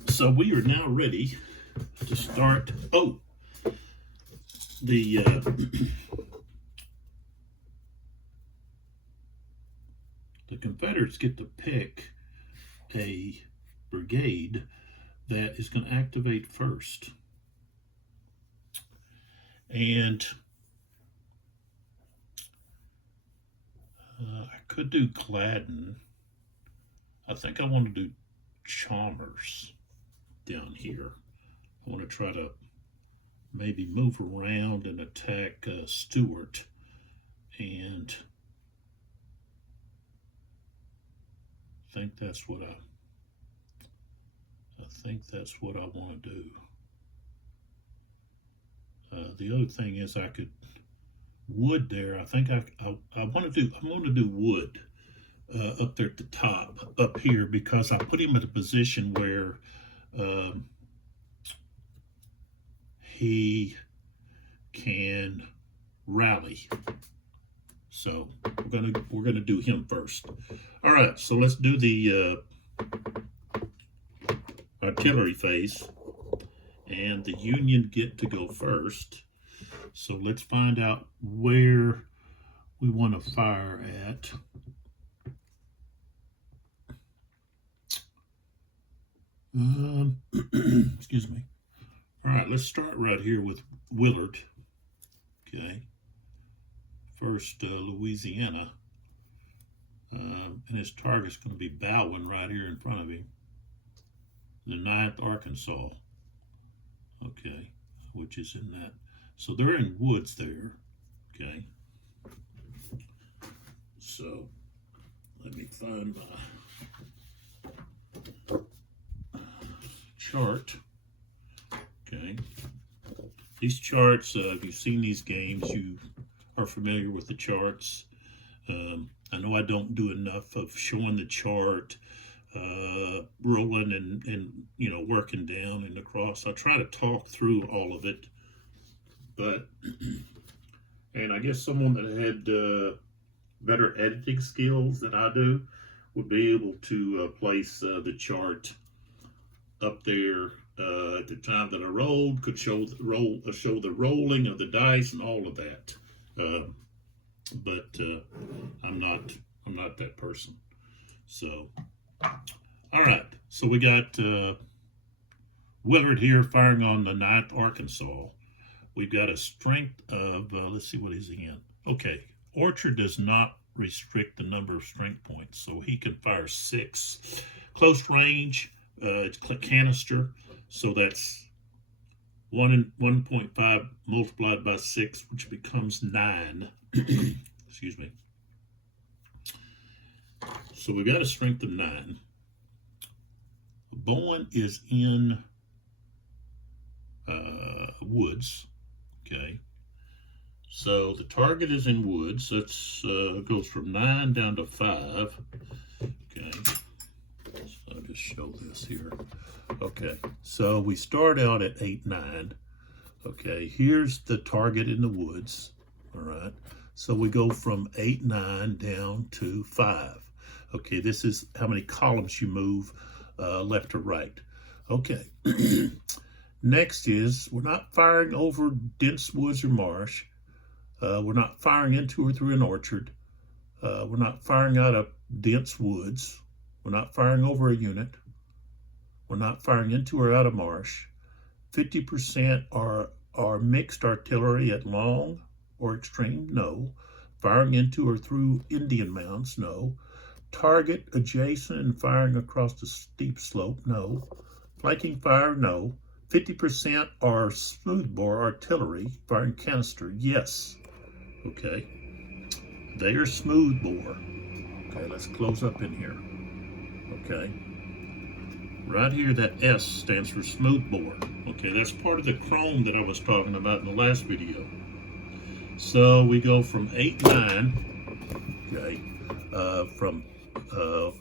so we are now ready to start. Oh, the Confederates get to pick a brigade that is going to activate first. And I could do Gladden. I think I want to do Chalmers down here. I want to try to maybe move around and attack Stewart, and I think that's what I want to do. The other thing is I could Wood there. I think I want to do. I'm going to do Wood up there at the top up here, because I put him in a position where he can rally. So we're gonna do him first. All right, so let's do the artillery phase, and the Union get to go first. So let's find out where we want to fire at. Excuse me. All right, let's start right here with Willard. Okay. First, Louisiana. And his target's going to be Bowen right here in front of him. The 9th Arkansas. Okay. Which is in that. So they're in woods there. Okay. So let me find my chart. Okay. These charts, if you've seen these games, you are familiar with the charts. I know I don't do enough of showing the chart, rolling and you know, working down and across. I try to talk through all of it, but and I guess someone that had better editing skills than I do would be able to place the chart up there at the time that I rolled, could show the rolling of the dice and all of that. But I'm not that person. So, all right. So we got Willard here firing on the 9th Arkansas. We've got a strength of, let's see what he's in. Okay, Orchard does not restrict the number of strength points, so he can fire 6. Close range, it's canister, so that's 1.5 multiplied by 6, which becomes 9. Excuse me. So we got a strength of 9. Bowen is in woods. Okay. So the target is in woods. That's goes from 9 down to 5. Okay. So I'll just show this here. Okay. So we start out at 8, 9. Okay. Here's the target in the woods. All right. So we go from 8, 9 down to 5. Okay. This is how many columns you move left to right. Okay. Next is, we're not firing over dense woods or marsh. We're not firing into or through an orchard. We're not firing out of dense woods. We're not firing over a unit. We're not firing into or out of marsh. 50% are mixed artillery at long or extreme, no. Firing into or through Indian mounds, no. Target adjacent and firing across the steep slope, no. Flanking fire, no. 50% are smoothbore artillery, firing canister, yes. Okay. They are smoothbore. Okay, let's close up in here. Okay. Right here, that S stands for smoothbore. Okay, that's part of the chrome that I was talking about in the last video. So we go from 8, 9. Okay. From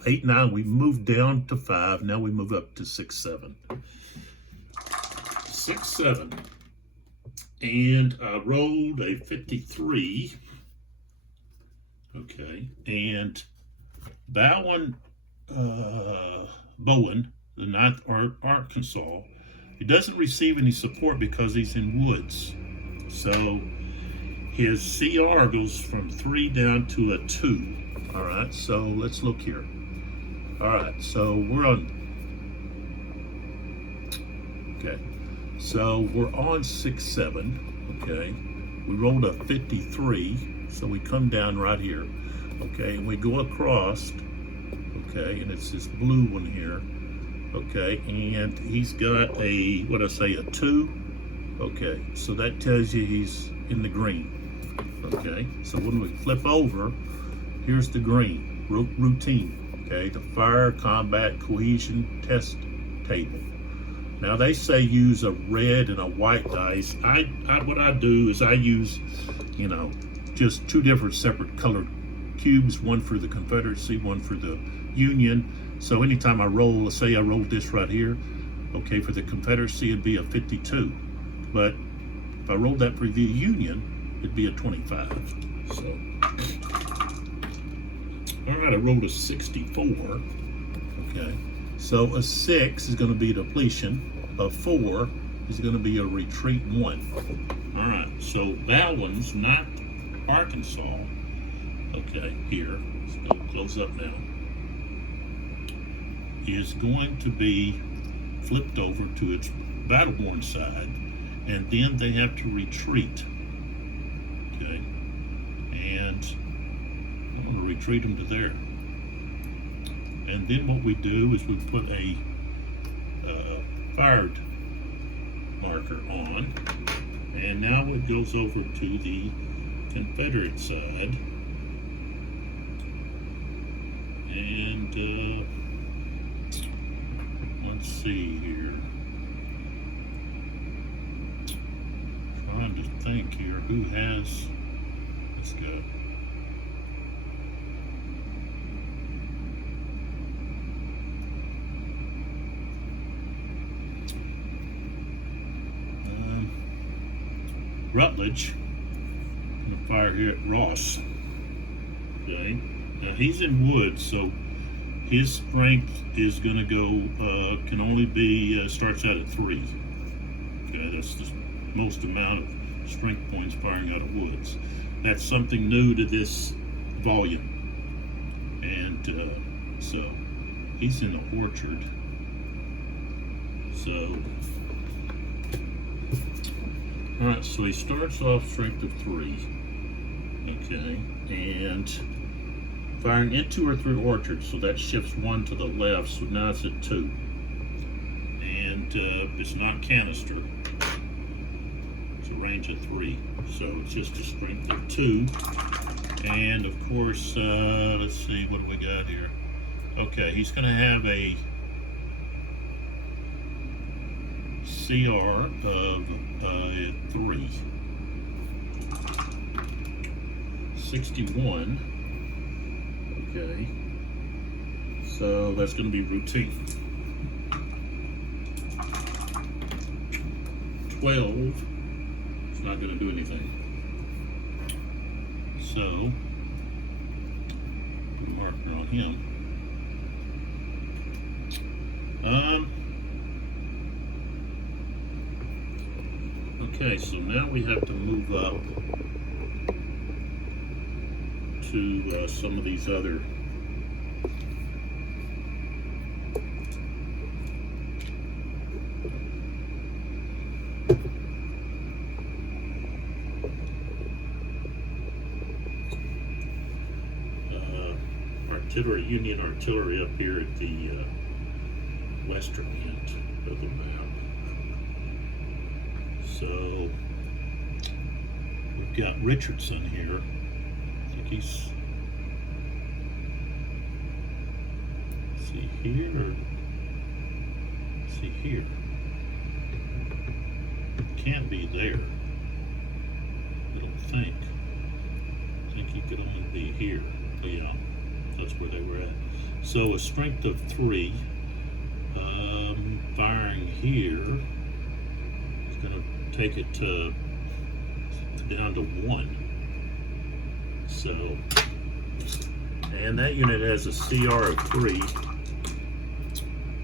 8, 9, we move down to 5. Now we move up to 6, 7. 6, 7. And I rolled a 53. Okay. And Bowen, the 9th Arkansas, he doesn't receive any support because he's in woods. So his CR goes from 3 down to a 2. All right, so let's look here. All right, so we're on, okay, so we're on 6, 7, okay. We rolled a 53, so we come down right here, okay, and we go across, okay, and it's this blue one here, okay, and he's got a, what I say, a 2, okay, so that tells you he's in the green, okay. So when we flip over, here's the green, routine, okay, the fire, combat, cohesion, test table. Now they say use a red and a white dice. What I do is I use, you know, just 2 different separate colored cubes, one for the Confederacy, one for the Union. So anytime I roll, let's say I rolled this right here, Okay, for the Confederacy, it'd be a 52. But if I rolled that for the Union, it'd be a 25. So, all right, I rolled a 64. Okay, so a 6 is going to be depletion. A 4 is going to be a retreat 1. All right, so Baldwin's not Arkansas. Okay, here, it's going to close up now. Is going to be flipped over to its battle-worn side, and then they have to retreat. Okay, and I'm going to retreat them to there. And then what we do is we put a fired marker on, and now it goes over to the Confederate side, and let's see here. Trying to think here who has. Let's go. Rutledge. I'm gonna fire here at Ross. Okay. Now he's in wood, so his strength is going to go, can only be, starts out at 3. Okay, that's the most amount of strength points firing out of woods. That's something new to this volume. And so he's in the orchard. So, all right, so he starts off strength of 3. Okay, and firing into or through orchards, so that shifts 1 to the left, so now it's at 2. And it's not canister. It's a range of 3, so it's just a strength of 2. And of course, let's see, what do we got here? Okay, he's going to have a CR of 3. 61. Okay, so that's going to be routine. 12, it's not going to do anything. So, put a marker on him. Okay, so now we have to move up to some of these other artillery, Union artillery up here at the western end of the map. So we've got Richardson here. I think he's, see here or see here? Can't be there. I don't think. I think he could only be here. But yeah, that's where they were at. So a strength of 3. Firing here is going to take it to down to 1. So, and that unit has a CR of 3.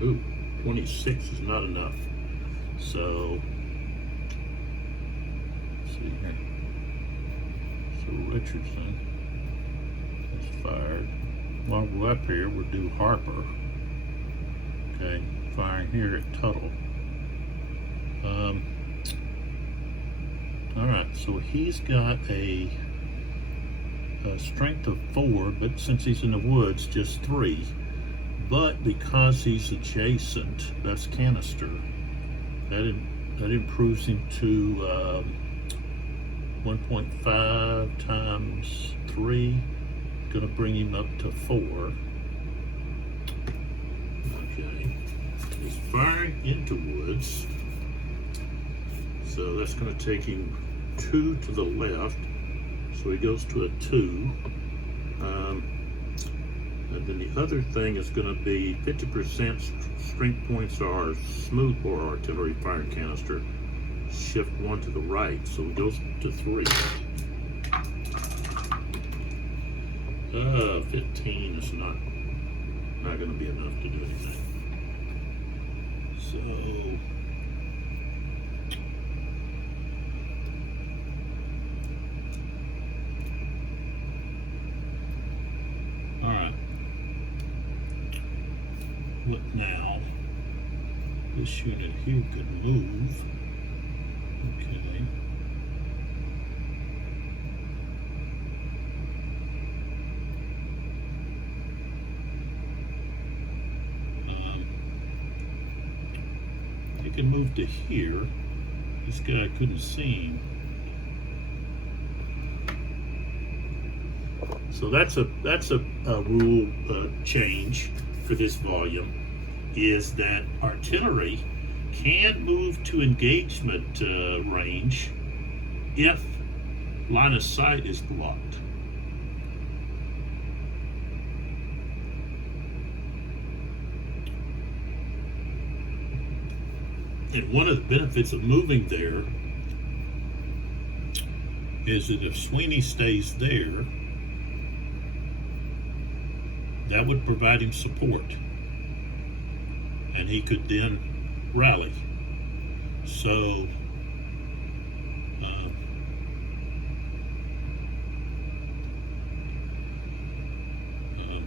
Ooh, 26 is not enough. So, let's see here. So Richardson is fired. While we're up here, we'll do Harper. Okay, firing here at Tuttle. Alright, so he's got a strength of 4, but since he's in the woods, just 3. But because he's adjacent, that's canister. That improves him to 1.5 times 3. Gonna bring him up to 4. Okay, he's firing into woods, so that's going to take him 2 to the left, so he goes to a 2. And then the other thing is going to be 50% strength points are smoothbore artillery fire canister. Shift 1 to the right, so it goes to 3. 15 is not going to be enough to do anything. So all right. What now? This unit here could move. Okay. They can move to here. This guy couldn't see him. So that's a rule change for this volume, is that artillery can move to engagement range if line of sight is blocked. And one of the benefits of moving there is that if Sweeney stays there, that would provide him support, and he could then rally. So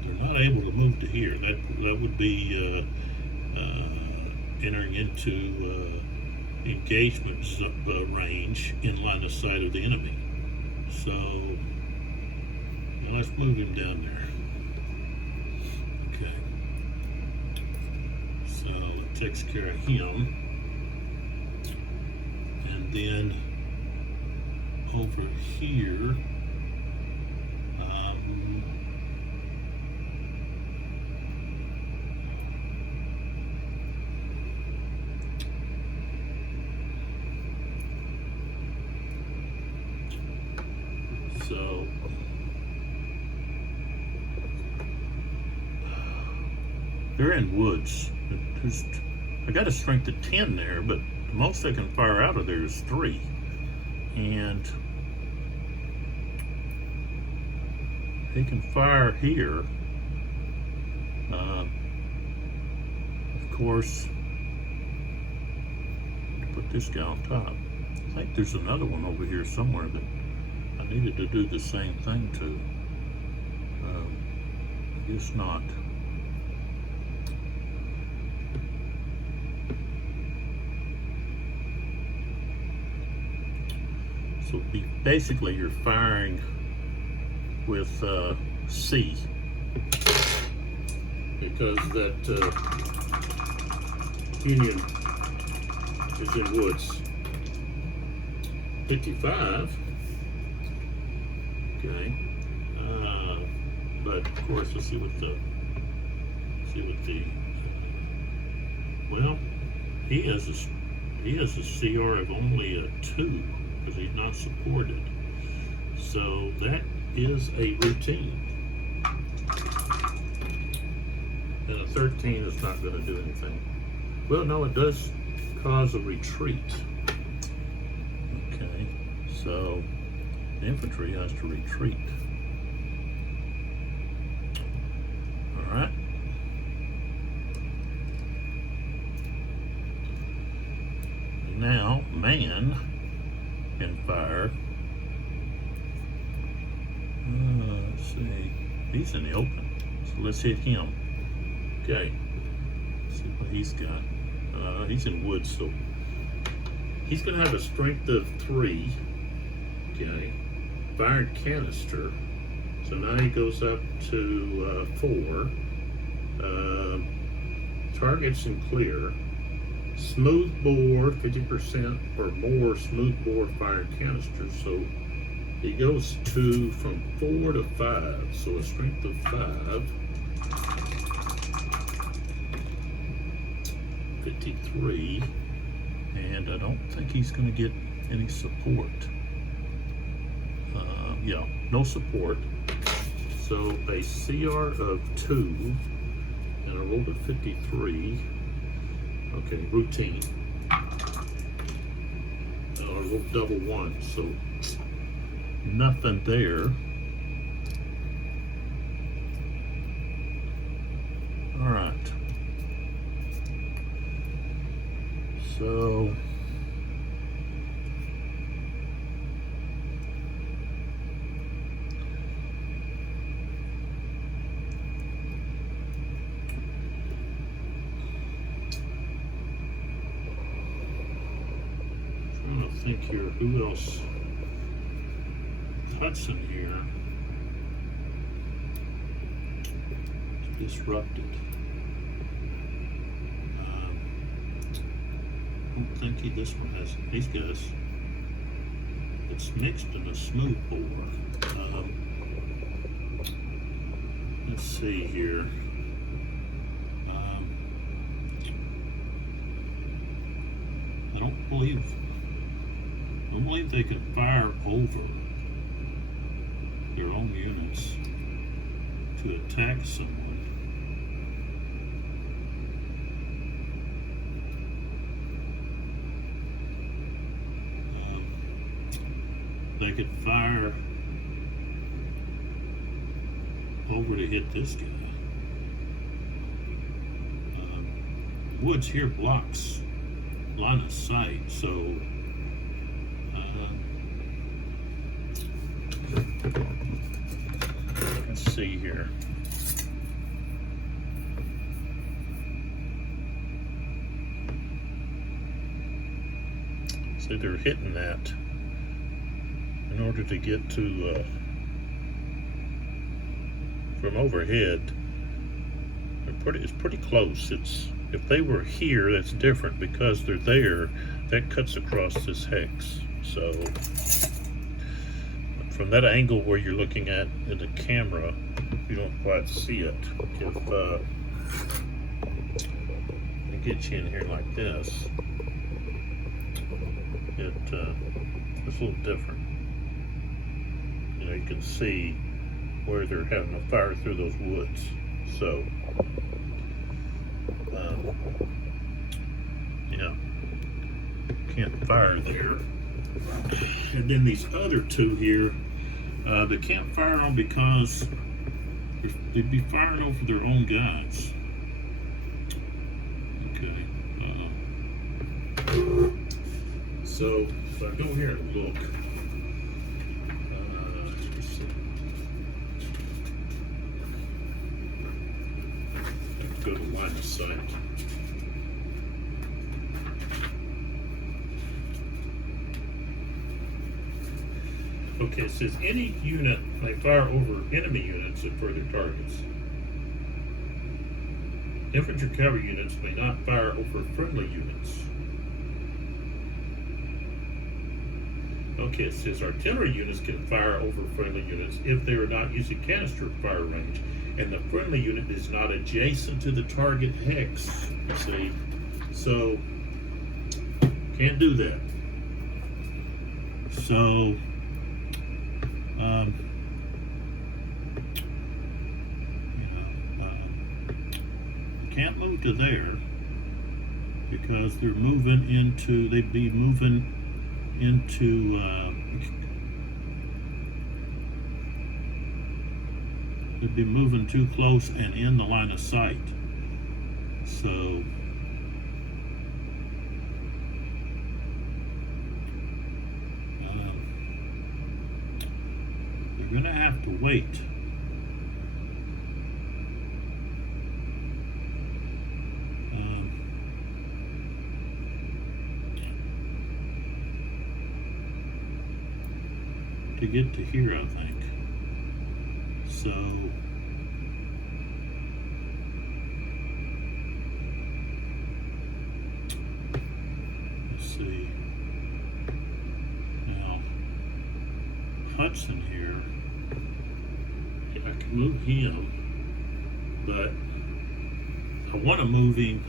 they're not able to move to here. That would be entering into engagement range in line of sight of the enemy. So let's move him down there. Okay. So it takes care of him. And then over here, so they're in woods. I got a strength of 10 there, but the most they can fire out of there is 3. And they can fire here. Of course, put this guy on top. I think there's another one over here somewhere that I needed to do the same thing to. I guess not. So basically you're firing with C, because that Union is in woods. 55. Okay. But of course, let's see what the well, he has a CR of only a 2 because he's not supported. So that is a routine. And a 13 is not going to do anything. Well, no, it does cause a retreat. Okay, so the infantry has to retreat. All right. Now, man can fire. Let's see. He's in the open, so let's hit him. Okay. Let's see what he's got. He's in woods, so he's going to have a strength of 3. Okay. Fired canister. So now he goes up to 4. Targets and clear. Smooth bore, 50% or more smooth bore fired canisters. So he goes to from 4 to 5. So a strength of 5. 53. And I don't think he's going to get any support. Yeah, no support. So a CR of 2 and I rolled a 53. Okay, routine. I rolled double 1, so nothing there. All right. So trying to think here, who else? Hudson here disrupted. I don't think this one has these guys. It's mixed in a smooth bore. Let's see here. I don't believe they can fire over their own units to attack someone. They could fire over to hit this guy. Woods here blocks line of sight, so let's see here. So they're hitting that in order to get to from overhead. It's pretty close. It's, if they were here, that's different. Because they're there, that cuts across this hex. So from that angle where you're looking at in the camera, you don't quite see it. If I get you in here like this, it's a little different. You know, you can see where they're having to fire through those woods. So, yeah, can't fire there. And then these other two here, they can't fire on because they'd be firing over their own guys. Okay. So if I go here and look, let's see. Let's go to line of sight. Okay, it says any unit may fire over enemy units at further targets. Infantry cavalry units may not fire over friendly units. Okay, it says artillery units can fire over friendly units if they are not using canister fire range and the friendly unit is not adjacent to the target hex. You see? So, can't do that. So, can't move to there because they're moving into, they'd be moving into they'd be moving too close and in the line of sight. So they're gonna have to wait. To get to here, I think. So let's see. Now Hudson here, I can move him, but I want to move him.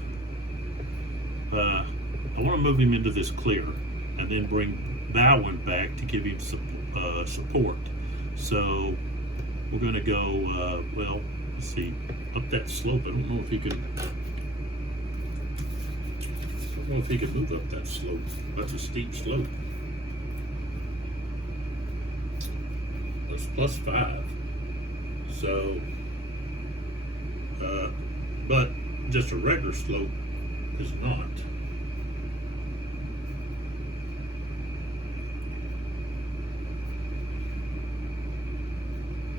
I want to move him into this clear, and then bring that one back to give him some support. So we're going to go, well, let's see, up that slope. I don't know if he can move up that slope. That's a steep slope. That's +5. So, but just a regular slope is not.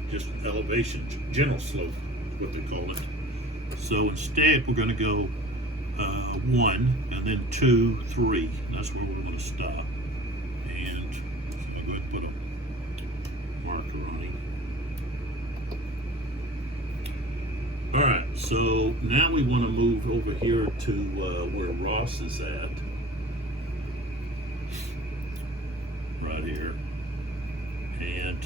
Just an elevation, gentle slope is what they call it. So instead, we're going to go 1, and then 2, 3. That's where we're going to stop. And so I'll go ahead and put a marker on him. All right, so now we want to move over here to where Ross is at. Right here. And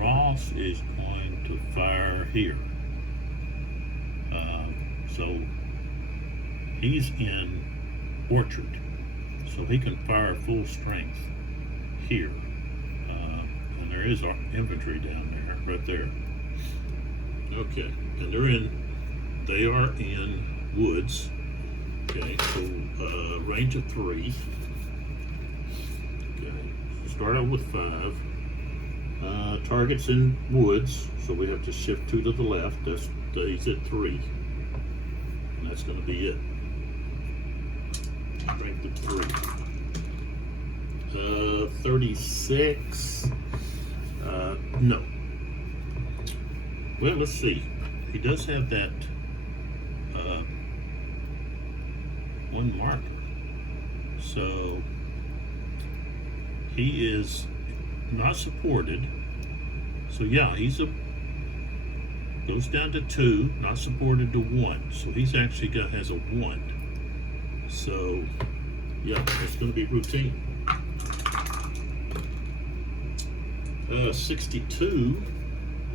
Ross is going to fire here. So he's in Orchard, so he can fire full strength here. And there is our infantry down there, right there. Okay, and they are in woods. Okay, so range of 3. Okay, start out with 5. Target's in woods, so we have to shift 2 to the left. He's at 3. And that's going to be it. Strength of 3. 36. No. Well, let's see. He does have that 1 marker. So he is not supported. So yeah, goes down to 2, not supported to 1. So he's actually has a 1. So yeah, it's going to be routine. 62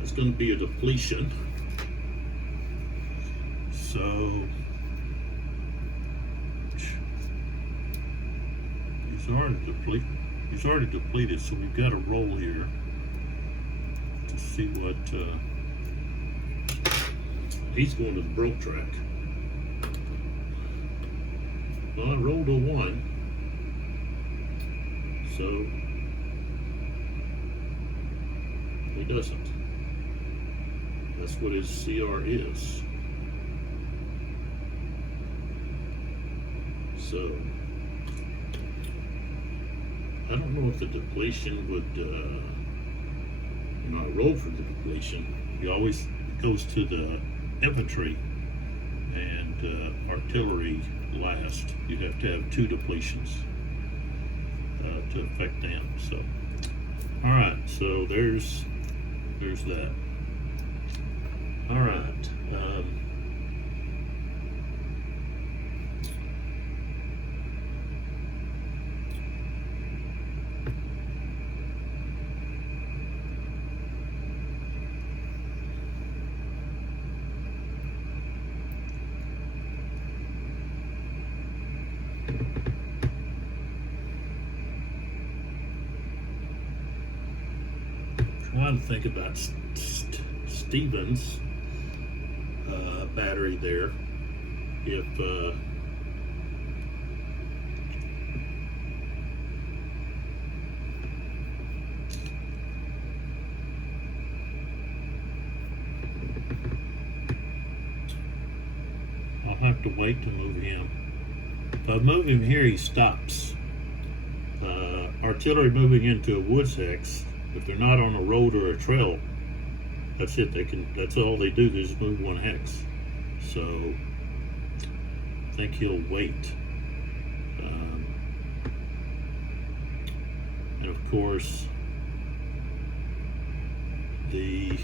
is going to be a depletion. So he's already depleted, so we've got to roll here to see what he's going to the broke track. Well, I rolled a 1, so he doesn't. That's what his CR is. So I don't know if the depletion would, I roll for the depletion. He always goes to the infantry and artillery last. You'd have to have 2 depletions to affect them. So, all right. So there's that. All right. Trying to think about Stevens' battery there. If I'll have to wait to move him. If I move him here, he stops. Artillery moving into a woods hex, if they're not on a road or a trail, that's it. That's all they do. They just move 1 hex. So I think he'll wait. And of course, the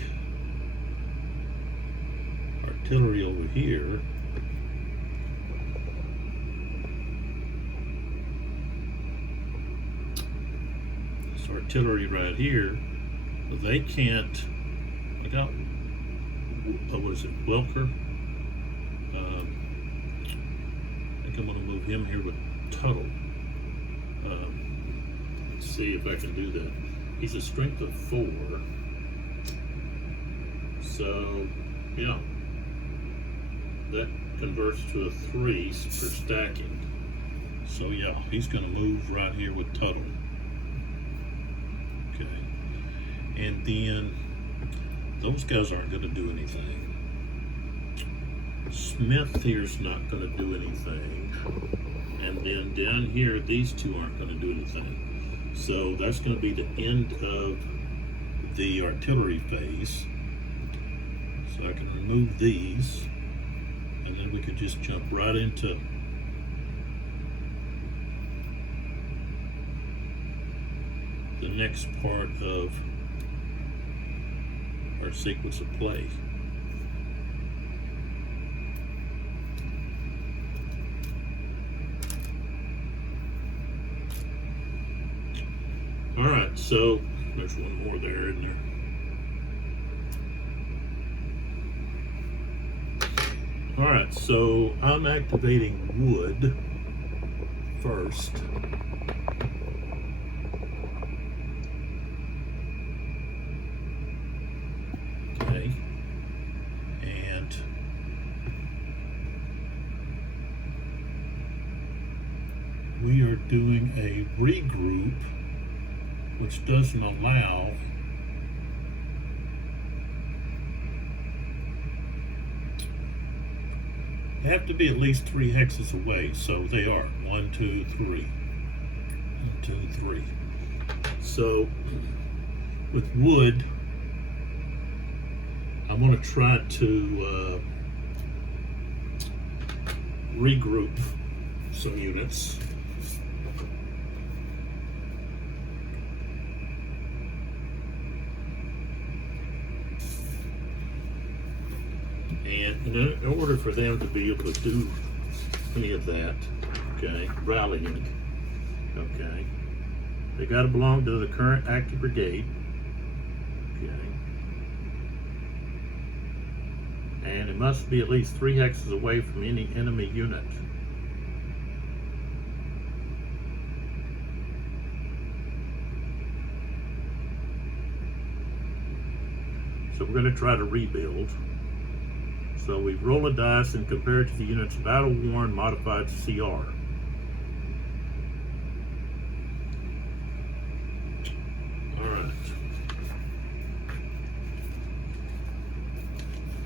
artillery over here artillery right here, they can't. I got, what is it, Welker? I think I'm going to move him here with Tuttle. Let's see if I can do that. He's a strength of 4. So, yeah. That converts to a 3 for stacking. So, yeah, he's going to move right here with Tuttle. Okay. And then those guys aren't going to do anything. Smith here's not going to do anything. And then down here, these two aren't going to do anything. So that's going to be the end of the artillery phase. So I can remove these. And then we could just jump right into the next part of our sequence of play. All right, so there's one more there, isn't there? All right, so I'm activating wood first. Okay, and we are doing a regroup, which doesn't allow they have to be at least 3 hexes away, so they are 1, 2, 3, 1, 2, 3. So with wood, I'm going to try to regroup some units. And in order for them to be able to do any of that, okay, rallying, okay, they got to belong to the current active brigade, okay, and it must be at least 3 hexes away from any enemy unit. So we're going to try to rebuild. So we roll a dice and compare it to the unit's battle-worn modified CR.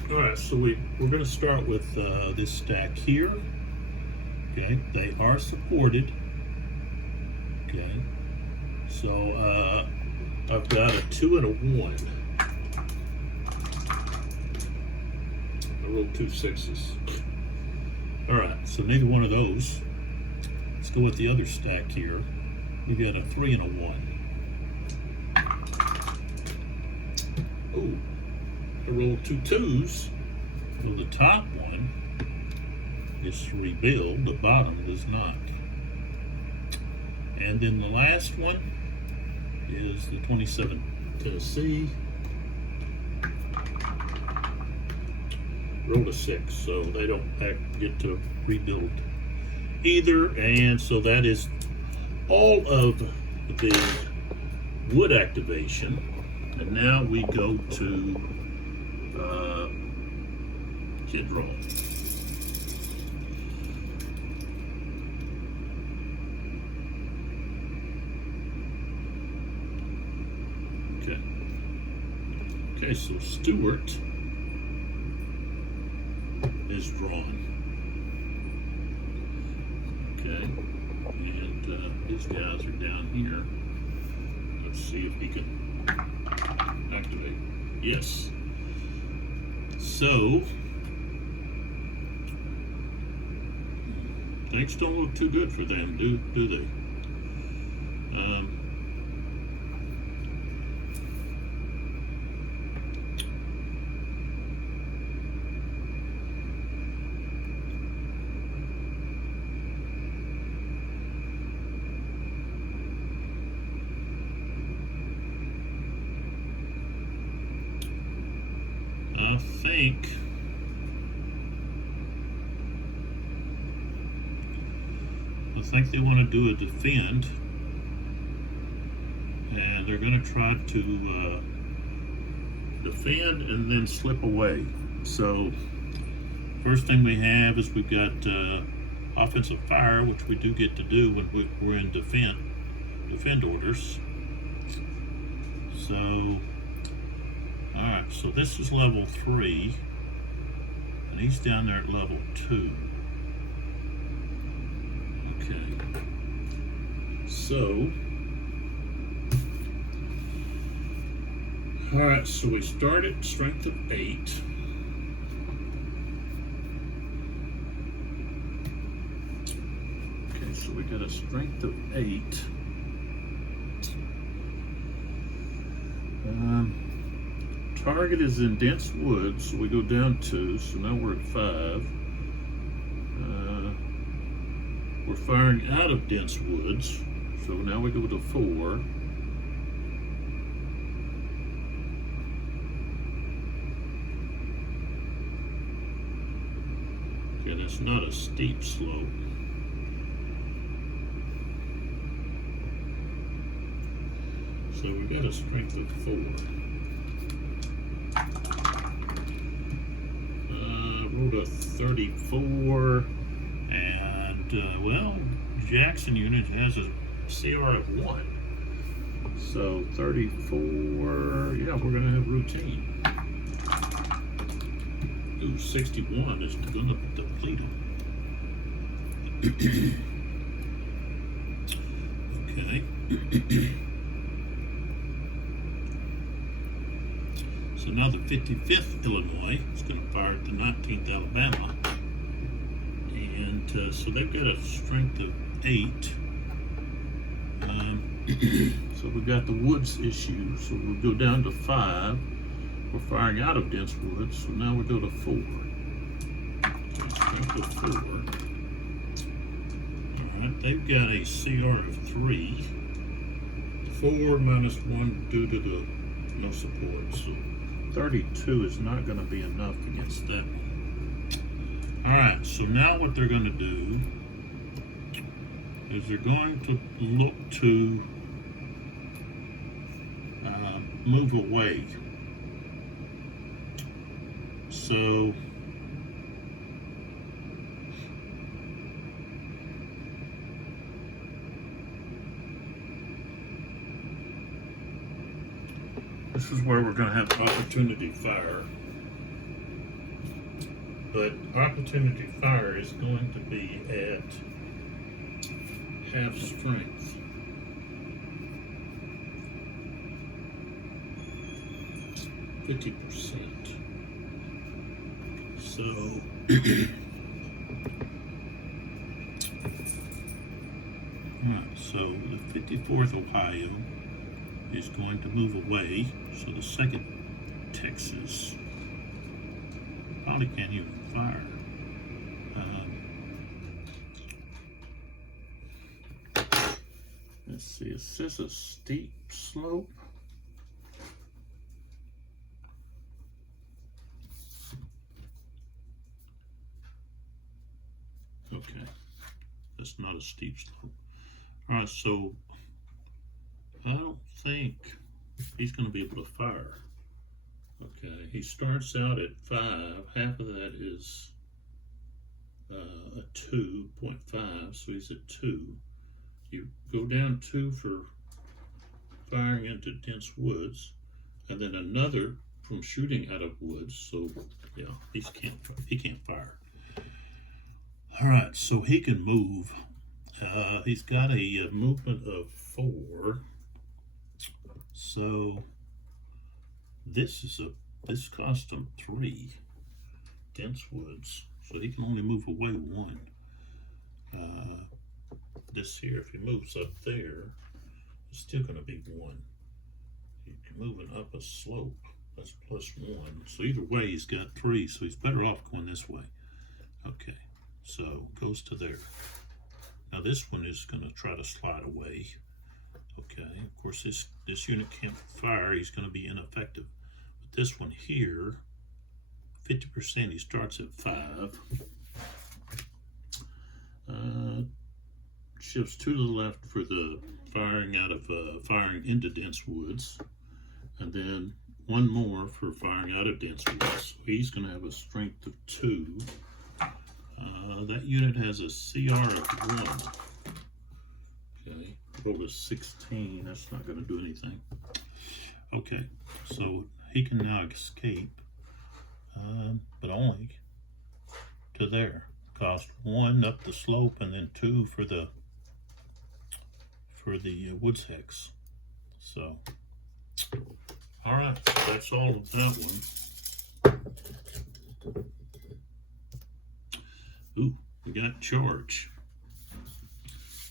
All right, so we're going to start with this stack here. Okay, they are supported. Okay, so I've got a 2 and a 1. I rolled 2 6s. All right, so neither one of those. Let's go with the other stack here. We've got a 3 and a 1. Oh, I rolled 2 2s. So the top one is to rebuild, the bottom does not. And then the last one is the 27 Tennessee. Rolled a 6, so they don't get to rebuild either. And so that is all of the wood activation. And now we go to kid roll. Okay. Okay, so Stewart is drawn. Okay, and his guys are down here. Let's see if he can activate. Yes. So things don't look too good for them, do they? I think they want to do a defend, and they're going to try to defend and then slip away. So first thing we have is we've got offensive fire, which we do get to do when we're in defend orders. So alright, so this is level 3 and he's down there at level 2. Okay, so alright, so we start at strength of 8. Okay, so we got a strength of 8. Target is in dense woods, so we go down 2, so now we're at 5. We're firing out of dense woods, so now we go to 4. Okay, that's not a steep slope. So we got a strength of 4. Rolled a 34, and well, Jackson unit has a CR of 1. So 34, yeah, we're gonna have routine. Ooh, 61 is gonna deplete him. Okay. So now the 55th Illinois is going to fire at the 19th Alabama, and so they've got a strength of 8. So we've got the woods issue, so we'll go down to 5. We're firing out of dense woods, so now we go to 4. Okay, strength of 4. Alright, they've got a CR of 3. 4 minus 1 due to the no support, so 32 is not going to be enough against that one. Alright, so now what they're going to do is they're going to look to move away. So this is where we're going to have opportunity fire. But opportunity fire is going to be at half strength. %. So alright, so the 54th Ohio is going to move away, so the 2nd Texas probably can't even fire. Let's see, is this a steep slope? Okay, that's not a steep slope. Alright, so I don't think he's going to be able to fire. Okay, he starts out at 5. Half of that is a 2.5, so he's at 2. You go down 2 for firing into dense woods, and then another from shooting out of woods. So yeah, he can't fire. All right, so he can move. He's got a movement of 4. So this cost him 3 dense woods, so he can only move away 1. This here, if he moves up there, it's still going to be 1. He's moving up a slope, that's +1. So either way, he's got 3, so he's better off going this way. Okay, so goes to there. Now this one is going to try to slide away. Okay, of course this unit can't fire, he's going to be ineffective. But this one here, 50%, he starts at 5. shifts 2 to the left for the firing into dense woods, and then 1 more for firing out of dense woods. So he's going to have a strength of 2. That unit has a CR of 1. Okay, roll a 16. That's not going to do anything. Okay, so he can now escape, but only to there. Cost 1 up the slope, and then 2 for the woods hex. So, all right, that's all of that one. Ooh, we got charge.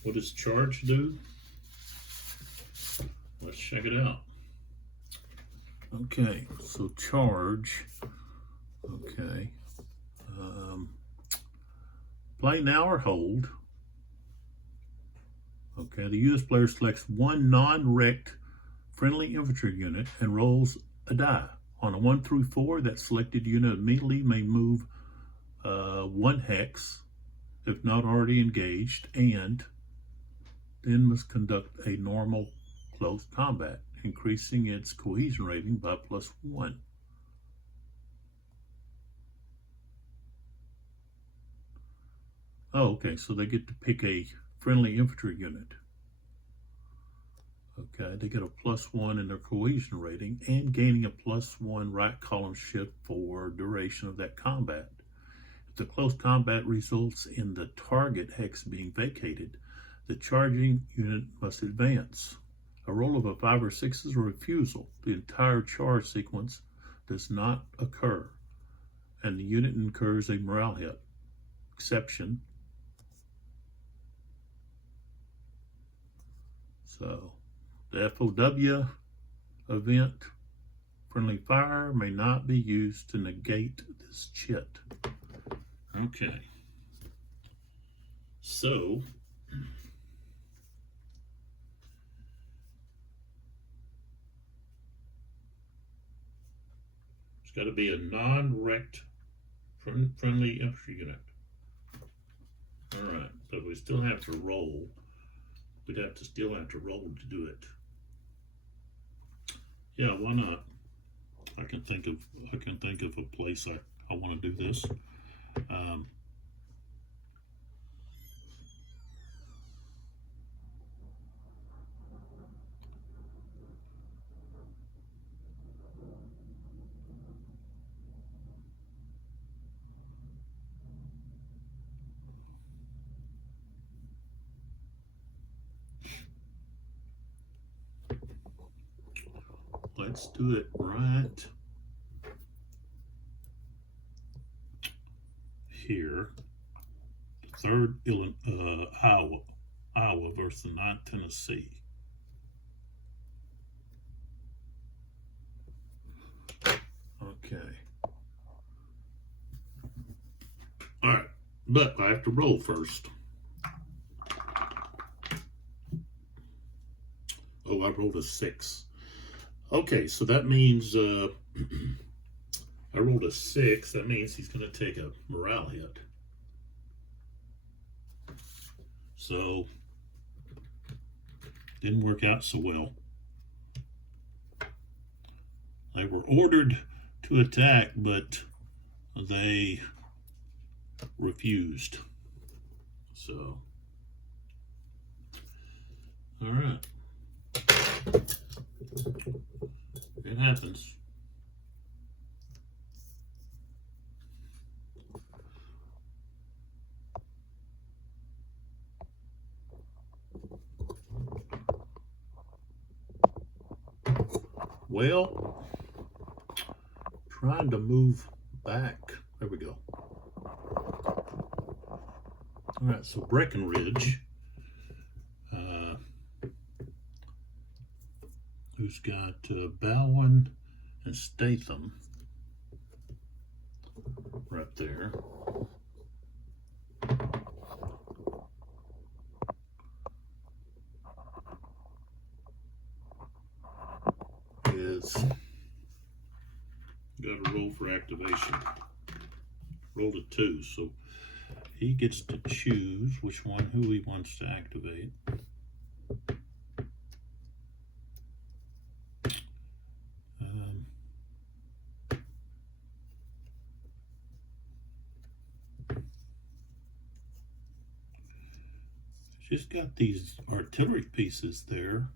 What does charge do? Let's check it out. Okay, so charge. Okay. Play now or hold. Okay, the U.S. player selects 1 non-wrecked friendly infantry unit and rolls a die. On a 1 through 4, that selected unit immediately may move 1 hex, if not already engaged, and then must conduct a normal close combat, increasing its cohesion rating by +1. Oh, okay, so they get to pick a friendly infantry unit. Okay, they get a +1 in their cohesion rating and gaining a +1 right column shift for duration of that combat. If the close combat results in the target hex being vacated, the charging unit must advance. A roll of a 5 or 6 is a refusal. The entire charge sequence does not occur, and the unit incurs a morale hit. Exception. So, the FOW event, friendly fire, may not be used to negate this chit. Okay. So, it's got to be a non-wrecked friendly infantry unit. All right, but we still have to roll. We'd still have to roll to do it. Yeah, why not? I can think of a place I want to do this. Let's do it right here. The 3rd Iowa versus the 9th Tennessee. Okay. All right, but I have to roll first. Oh, I rolled a 6. Okay, so that means I rolled a 6. That means he's going to take a morale hit. So, didn't work out so well. They were ordered to attack, but they refused. So, all right. It happens. Well, trying to move back. There we go. All right, so Breckenridge, who's got Bowen and Statham right there. Is got to roll for activation. Rolled a 2, so he gets to choose who he wants to activate. Just got these artillery pieces there.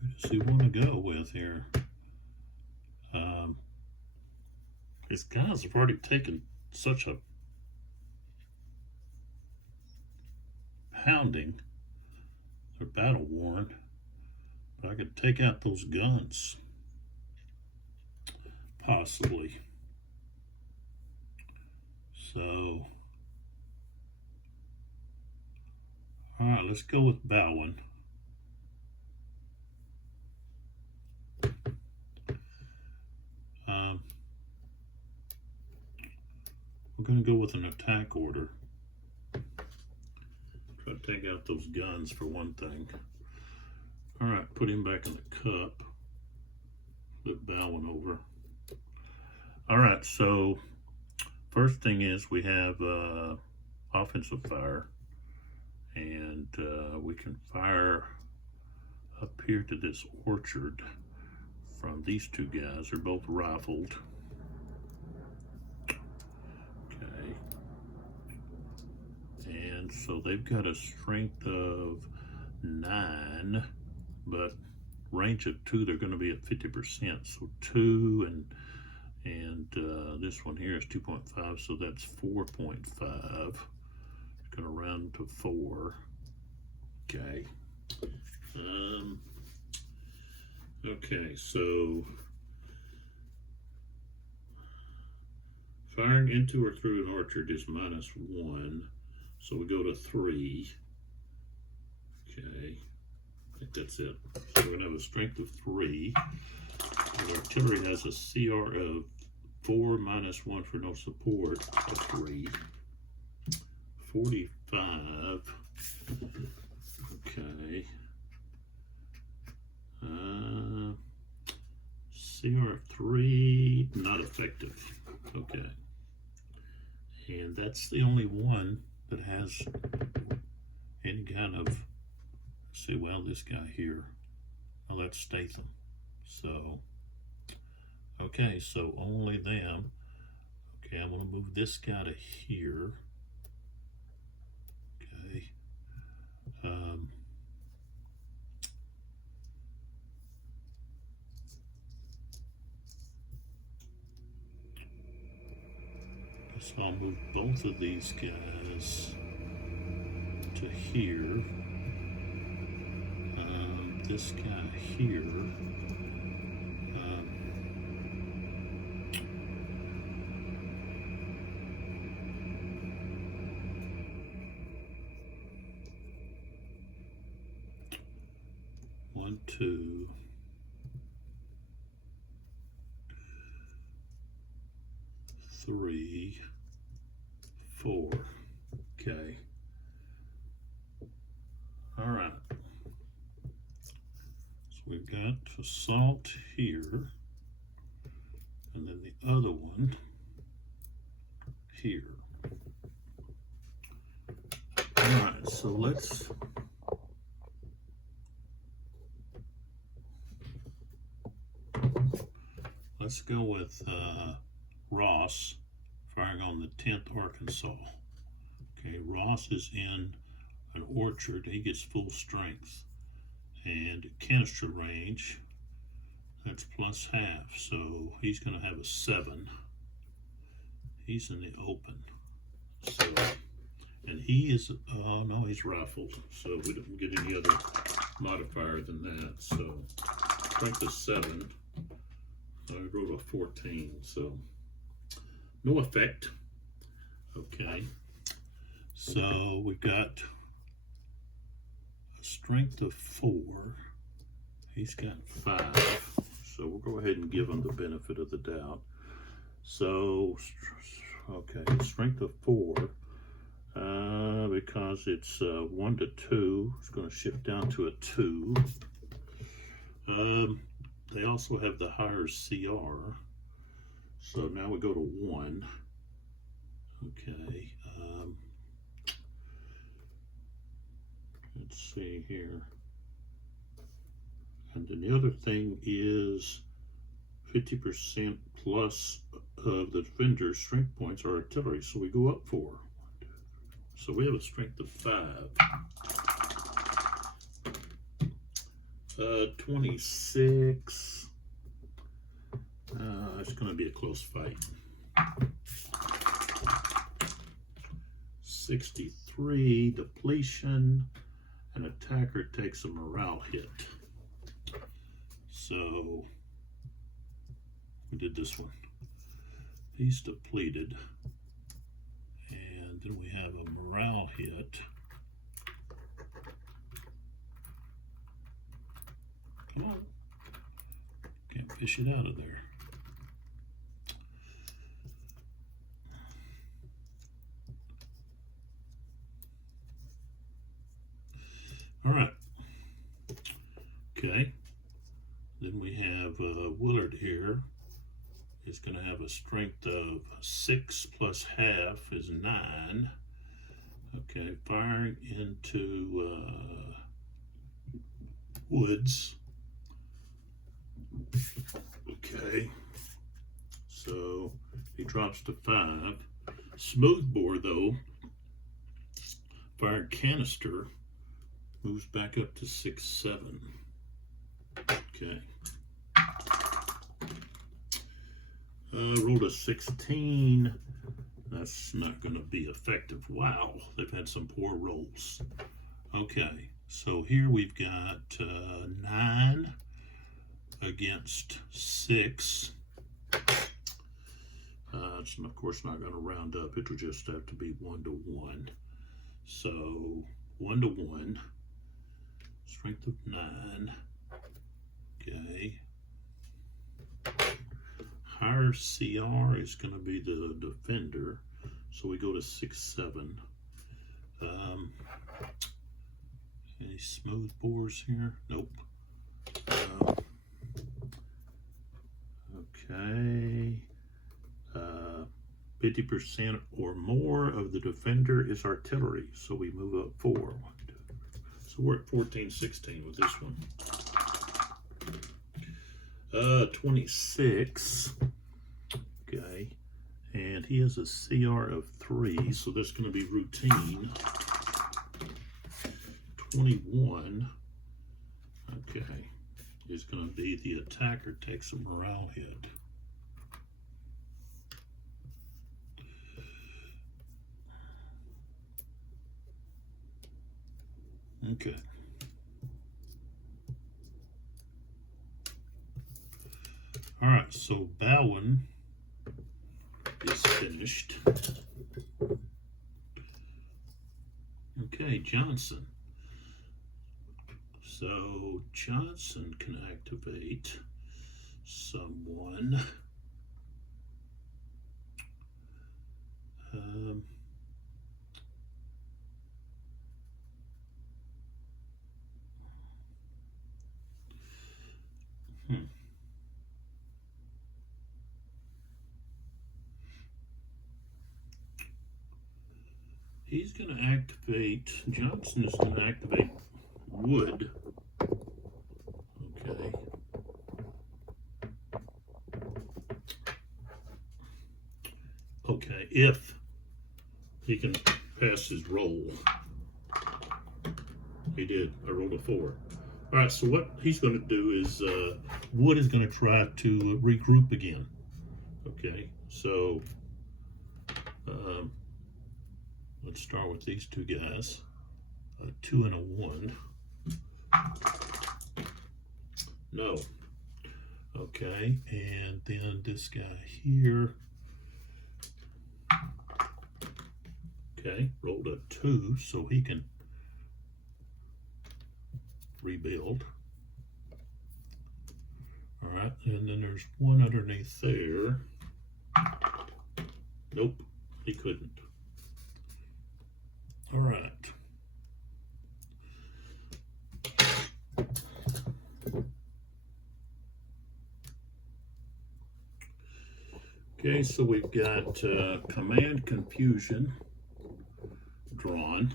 Who does he want to go with here? His guys have already taken such a pounding. They're battle worn. But I could take out those guns. Possibly. So, alright, let's go with Bowen. We're going to go with an attack order. Try to take out those guns for one thing. Alright, put him back in the cup. Flip Bowen over. Alright, so first thing is we have offensive fire. And we can fire up here to this orchard from these two guys. They're both rifled. Okay. And so they've got a strength of 9, but range of 2, they're going to be at 50%. So 2 and this one here is 2.5, so that's 4.5. It's going to round to 4. Okay. Okay, so firing into or through an orchard is -1, so we go to 3. Okay, I think that's it. So we're going to have a strength of 3. The artillery has a CR of 4 -1 for no support of 3. 45. Okay. CR3, not effective. Okay. And that's the only one that has any kind of, say, well, this guy here. Well, that's Statham. So, okay, so only them. Okay, I'm going to move this guy to here. Okay. So I'll move both of these guys to here. This guy here. One, 2. 3, 4. Okay. All right. So we've got assault here, and then the other one here. All right. So let's go with Ross firing on the 10th Arkansas. Okay, Ross is in an orchard. He gets full strength. And canister range, that's +1/2. So he's going to have a 7. He's in the open. So, and he is, oh no, he's rifled. So we don't get any other modifier than that. So strength is 7. I rolled a 14, so no effect. Okay, so we've got a strength of 4. He's got 5, so we'll go ahead and give him the benefit of the doubt. So, okay, strength of 4, because it's 1 to 2, it's going to shift down to a 2. They also have the higher CR, so now we go to 1. Okay, let's see here. And then the other thing is 50% plus of the defender's strength points are artillery, so we go up 4. So we have a strength of 5. 26. It's going to be a close fight. 63 depletion. An attacker takes a morale hit. So we did this one. He's depleted. And then we have a morale hit. Come on. Can't fish it out of there. All right. Okay. Then we have Willard here. He's going to have a strength of 6 plus half is 9. Okay, firing into woods. Okay, so he drops to 5. Smoothbore, though, fired canister, moves back up to 6, 7. Okay. Rolled a 16. That's not going to be effective. Wow, they've had some poor rolls. Okay, so here we've got 9 against 6. It's of course not going to round up. It will just have to be 1 to 1. So 1 to 1. Strength of 9. Okay. Higher CR is going to be the defender, so we go to 6, 7. Any smooth bores here? Nope. Okay. 50% or more of the defender is artillery, so we move up 4. 1, 2, 3. So we're at 14, 16 with this one. 26. Okay, and he has a CR of 3, so that's going to be routine. 21. Okay, is going to be the attacker takes a morale hit. Okay. All right, so Bowen is finished. Okay, Johnson. So Johnson can activate someone. He's going to activate, Johnson is going to activate Wood. Okay. Okay, if he can pass his roll. He did. I rolled a 4. All right, so what he's going to do is Wood is going to try to regroup again. Okay, so let's start with these two guys. A 2 and a 1. No. Okay, and then this guy here. Okay, rolled a 2 so he can rebuild. All right, and then there's one underneath there. Nope, he couldn't. All right. Okay, so we've got command confusion drawn.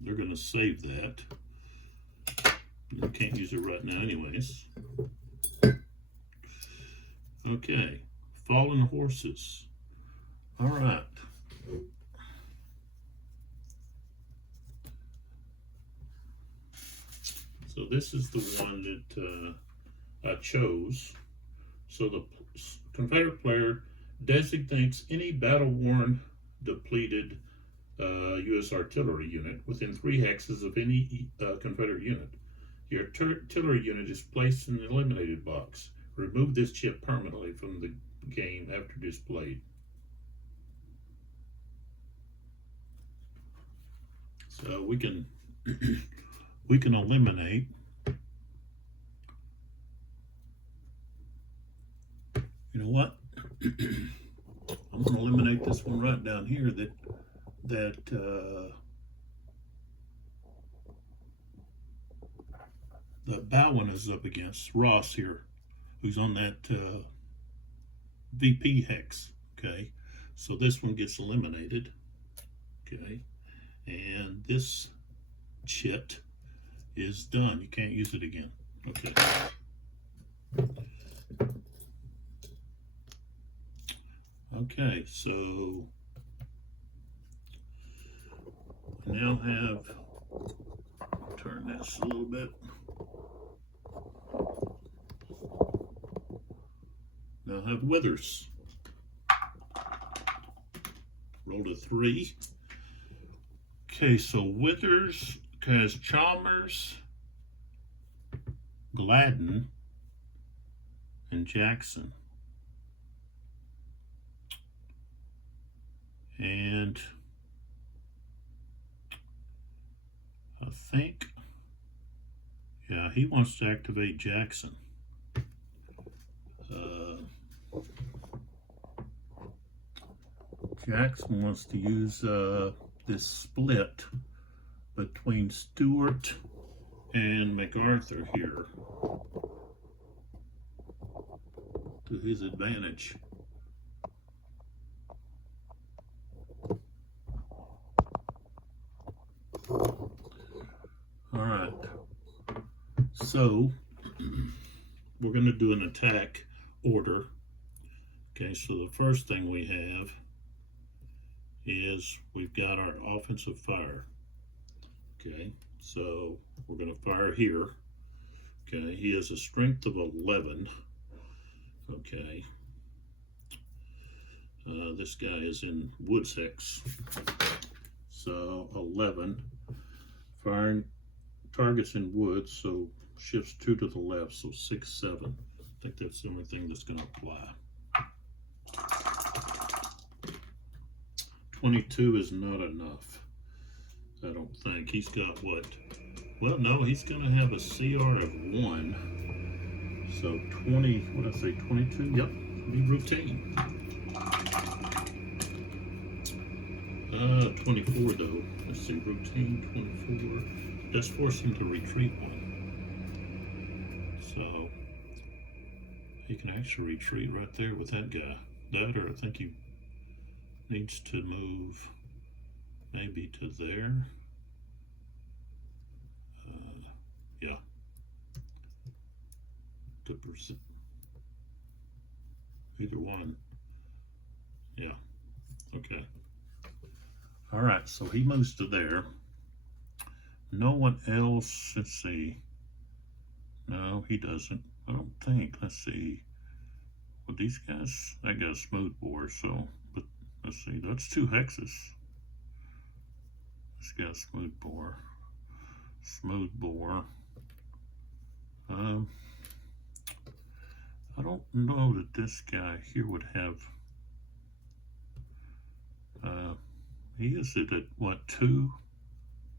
They're going to save that. You can't use it right now anyways. Okay, fallen horses. All right. So this is the one that I chose. So the Confederate player designates any battle-worn, depleted U.S. artillery unit within 3 hexes of any Confederate unit. Your artillery unit is placed in the eliminated box. Remove this chip permanently from the game after displayed. So we can we can eliminate. You know what? I'm going to eliminate this one right down here. That Bowen is up against Ross here, who's on that VP hex. Okay, so this one gets eliminated. Okay, and this chit is done. You can't use it again. Okay. Okay, so we now have, turn this a little bit. Now have Withers. Rolled a 3. Okay, so Withers has Chalmers, Gladden, and Jackson. And I think, yeah, he wants to activate Jackson. Jackson wants to use this split between Stewart and MacArthur here to his advantage. All right, so we're going to do an attack order. Okay, so the first thing we have is we've got our offensive fire. Okay, so we're going to fire here. Okay, he has a strength of 11. Okay, this guy is in Woods Hex. So 11. Firing targets in woods, so shifts 2 to the left, so 6, 7. I think that's the only thing that's going to apply. 22 is not enough. I don't think. He's got what? Well, no, he's going to have a CR of 1. So 20, what did I say, 22? Yep, be routine. 24 though. Let's see, routine 24. Let's force him to retreat 1. So he can actually retreat right there with that guy. That, or I think he needs to move maybe to there. Yeah. Either one. Yeah. Okay. All right, so he moves to there. No one else, let's see. No, he doesn't. I don't think. Let's see. Well, these guys, that guy's smooth bore, so, but let's see, that's 2 hexes. This guy's smooth bore. Smooth bore. I don't know that this guy here would have, he is it at what, 2?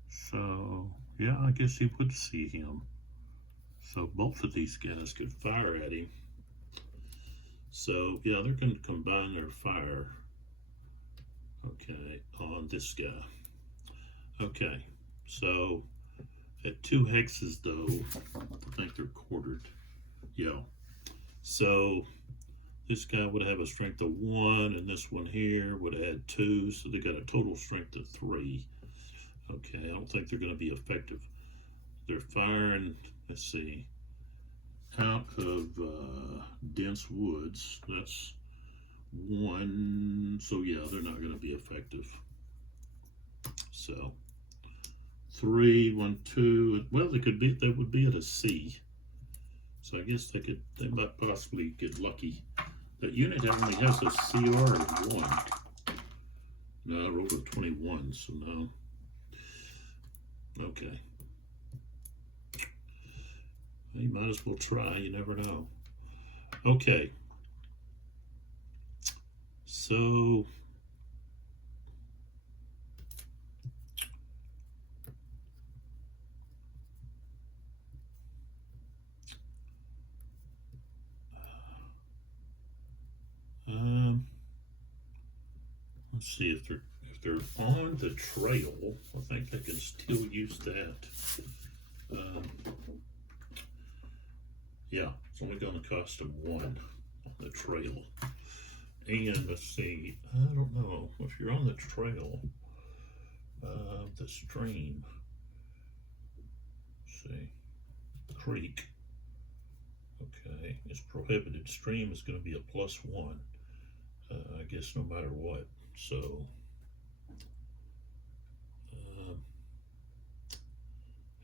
So, yeah, I guess he would see him. So both of these guys could fire at him. So, yeah, they're going to combine their fire, okay, on this guy. Okay, so at 2 hexes, though, I think they're quartered. Yeah. So this guy would have a strength of 1, and this one here would add 2, so they got a total strength of 3. Okay, I don't think they're going to be effective. They're firing, let's see, out of dense woods. That's 1, so yeah, they're not going to be effective. So 3, 1, 2. Well, they would be at a C. So I guess they might possibly get lucky. That unit only has a CR of 1. No, I rolled a 21, so no. Okay. Well, you might as well try, you never know. Okay. So let's see if they're on the trail. I think they can still use that. Yeah, it's only going to cost them 1 on the trail. And let's see, I don't know if you're on the trail, the stream. Let's see, creek. Okay, it's prohibited. Stream is going to be a +1. I guess no matter what. So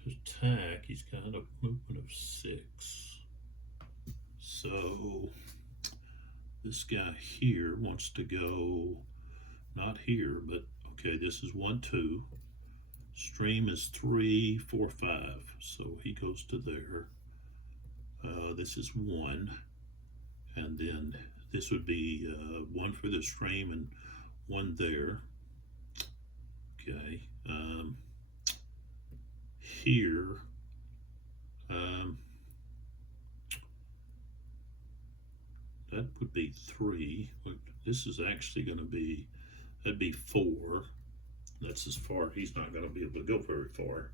his attack, he's got a movement of 6. So this guy here wants to go, not here, but okay, this is 1, 2. Stream is 3, 4, 5. So he goes to there. This is 1. And then this would be 1 for the stream and 1 there. Okay. Here, that would be 3. This is actually going to be, that'd be 4. That's as far, he's not going to be able to go very far.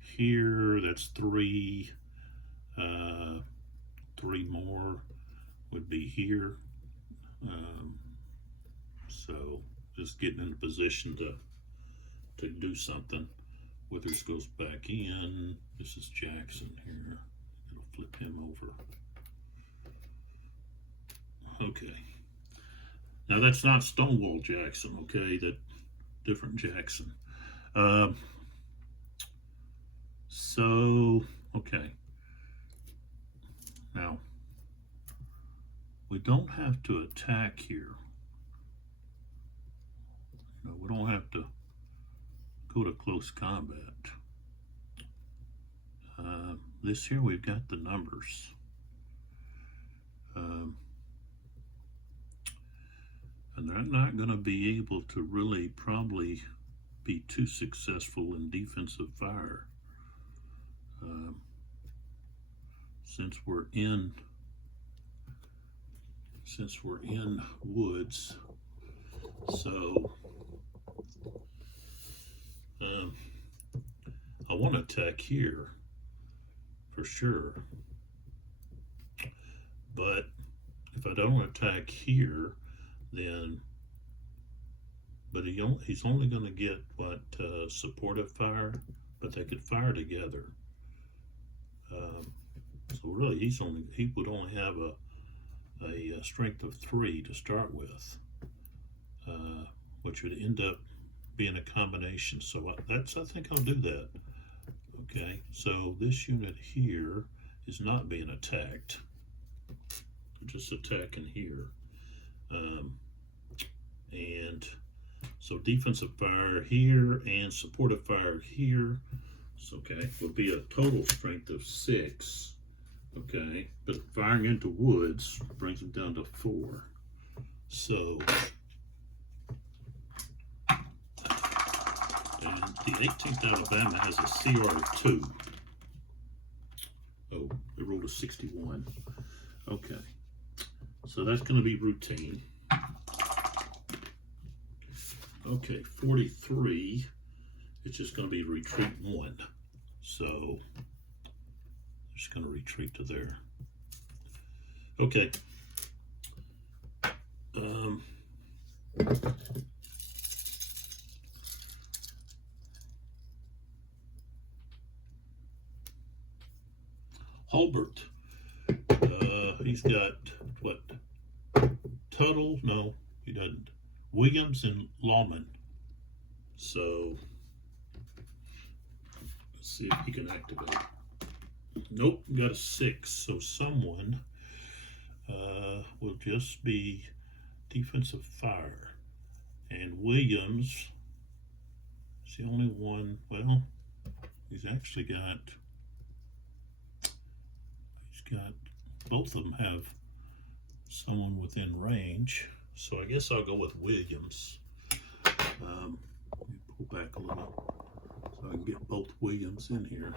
Here, that's 3. 3 more would be here. So just getting in a position to do something. Withers goes back in. This is Jackson here. It'll flip him over. Okay. Now that's not Stonewall Jackson, okay? That different Jackson. So, okay. Now, we don't have to attack here. You know, we don't have to go to close combat. This here, we've got the numbers. And they're not going to be able to really probably be too successful in defensive fire. Since we're in woods, so I want to attack here for sure, but if I don't attack here, then he's only going to get what, supportive fire, but they could fire together. So really, he would only have a strength of 3 to start with, which would end up being a combination. So I think I'll do that. Okay, so this unit here is not being attacked. They're just attacking here. And so defensive fire here and supportive fire here. So, okay, will be a total strength of 6. Okay, but firing into woods brings them down to 4. So, and the 18th Alabama has a CR of 2. Oh, they rolled a 61. Okay, so that's going to be routine. Okay, 43, it's just going to be retreat 1. So, just going to retreat to there. Okay. Hulbert, he's got what? Tuttle? No, he doesn't. Williams and Lawman. So let's see if he can activate. Nope, got a 6. So someone will just be defensive fire. And Williams is the only one. Well, he's actually got. Both of them have someone within range. So I guess I'll go with Williams. Let me pull back a little so I can get both Williams in here.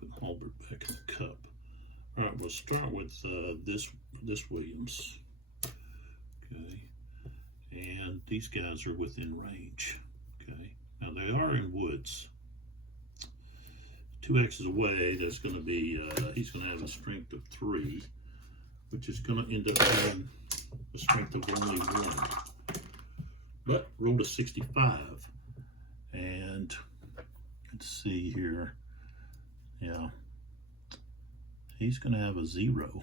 Put Hulbert back in the cup. All right, we'll start with this Williams. Okay, and these guys are within range. Okay, now they are in woods. 2 X's away, there's going to be, he's going to have a strength of 3, which is going to end up having a strength of only 1. But rolled a 65. And let's see here. Yeah. He's going to have a 0.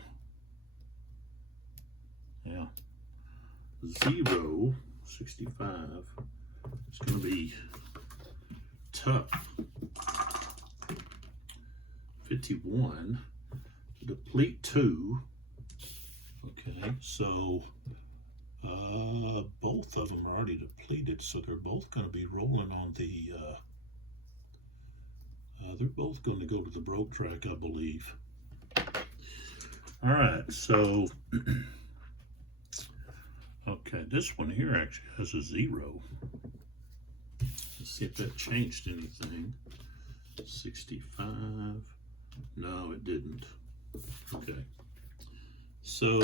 Yeah. 0, 65. It's going to be tough. 51, deplete 2. Okay, so both of them are already depleted, so they're both going to be rolling on the, they're both going to go to the broke track, I believe. All right, so, okay, this one here actually has a 0. Let's see if that changed anything. 65. No, it didn't. Okay. So,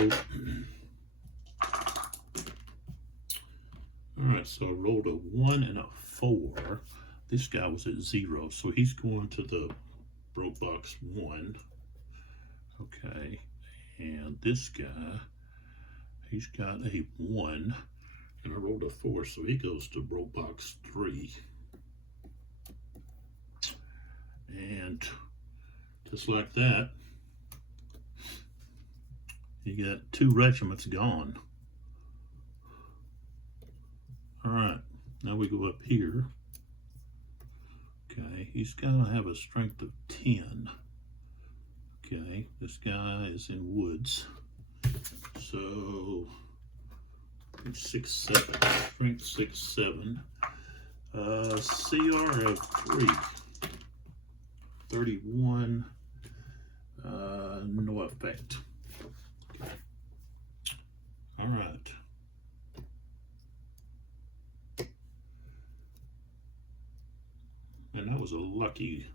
all right, so I rolled a 1 and a 4. This guy was at 0, so he's going to the broke box 1. Okay, and this guy, he's got a 1, and I rolled a 4, so he goes to broke box 3. And just like that, you got 2 regiments gone. All right, now we go up here. Okay, he's got to have a strength of 10. Okay, this guy is in woods. So, 6, 7, strength 6, 7. CR of 3. 31, no effect. Okay. All right. And that was a lucky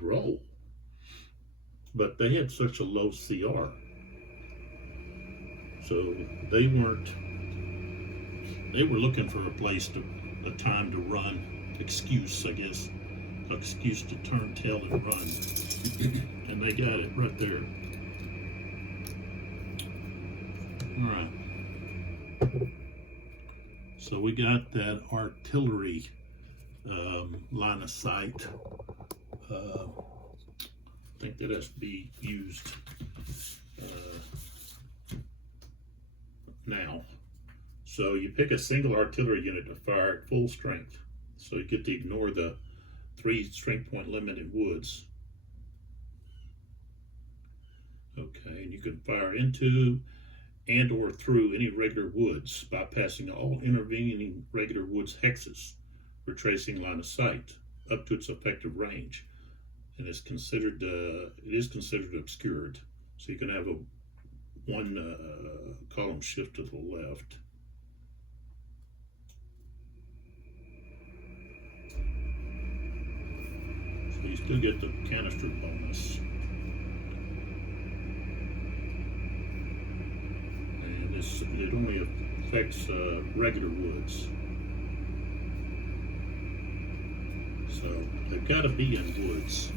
roll. But they had such a low CR. So they were looking for a time to run, excuse, I guess. Excuse to turn tail and run. And they got it right there. All right. So we got that artillery line of sight. I think that has to be used now. So you pick a single artillery unit to fire at full strength. So you get to ignore the 3 strength point limit in woods. Okay, and you can fire into and or through any regular woods, bypassing all intervening regular woods hexes, retracing line of sight up to its effective range, and it is considered obscured. So you can have a one column shift to the left. So you still get the canister bonus. And it only affects regular woods. So they've got to be in woods.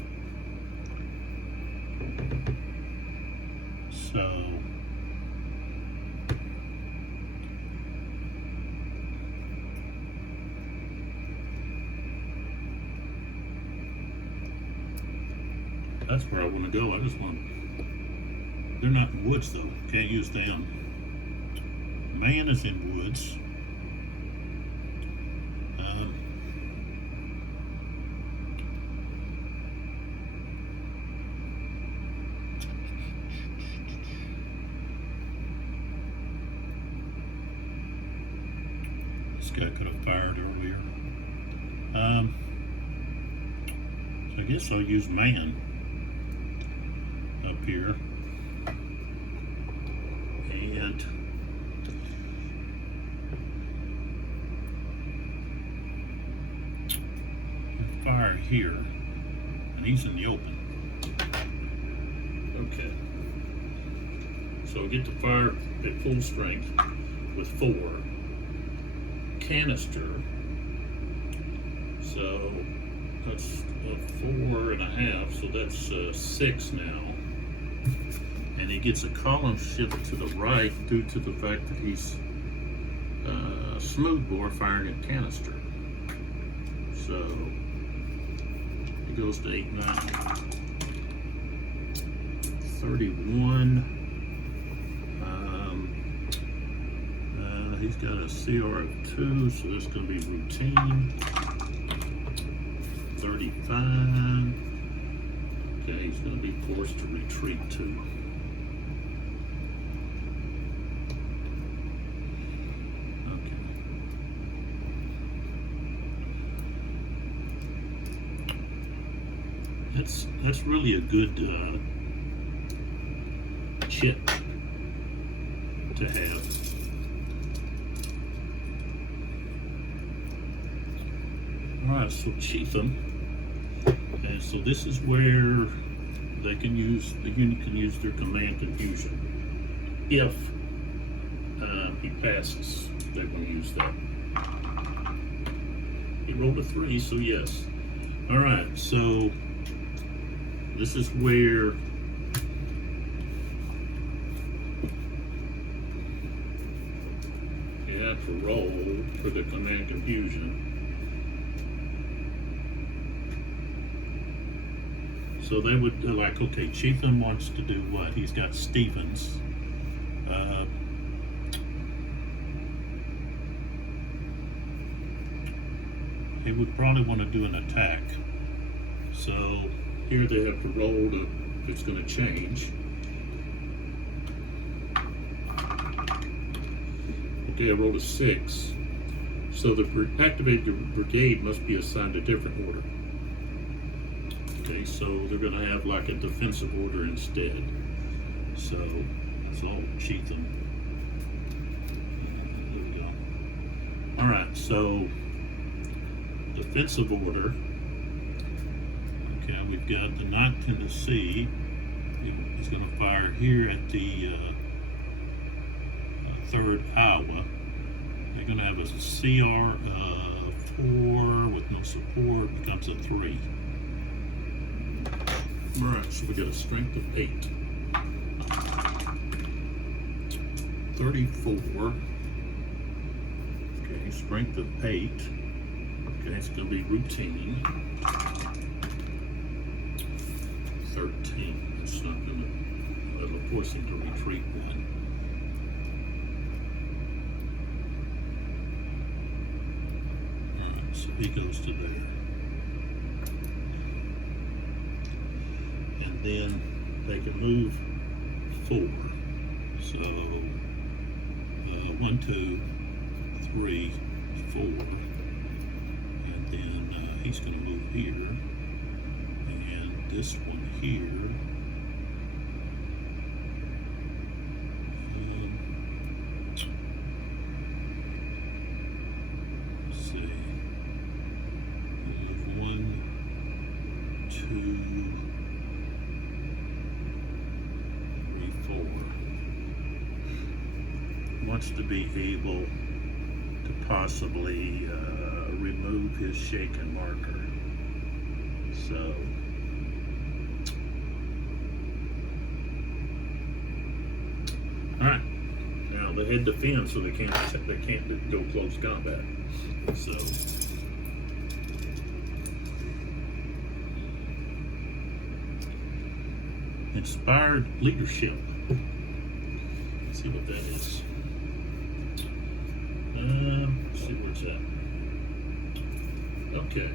So that's where I want to go. I just want to, they're not in woods though. Can't use them. Man is in woods. This guy could have fired earlier. So I guess I'll use man up here. And fire here, and he's in the open. Okay, so I get to fire at full strength with 4 canister, so that's 4.5, so that's 6 now, and he gets a column shift to the right due to the fact that he's smoothbore firing at canister. So it goes to 8, 9, 31. He's got a CR of 2, so that's going to be routine. 35. Okay, he's going to be forced to retreat too. Okay. That's really a good chip to have. Alright, so Chieftain, and so this is where they can use, the unit can use their command confusion. If he passes, they will use that. He rolled a 3, so yes. Alright, so this is where you have to roll for the command confusion. So they would like, okay, Chieftain wants to do what? He's got Stevens. He would probably want to do an attack. So here they have to roll to, if it's going to change. Okay, I rolled a 6. So the activated brigade must be assigned a different order. Okay, so they're going to have like a defensive order instead. So it's all Chieftain. There we go. All right, so defensive order. Okay, we've got the 9th Tennessee. He's going to fire here at the 3rd Iowa. They're going to have a CR of 4 with no support. Becomes a 3. Alright, so we got a strength of 8. 34. Okay, strength of 8. Okay, it's going to be routine. 13. It's not going to, that'll force him to retreat then. Alright, so he goes to there. And then they can move 4. So 1, 2, 3, 4, and then he's going to move here, and this one here. Let's see. Move 1, 2, 3, 4. Wants to be able to possibly remove his shaken marker. So all right, now they head defend, so they can't go close combat. So inspired leadership. Let's see what that is. Let's see where it's at. Okay.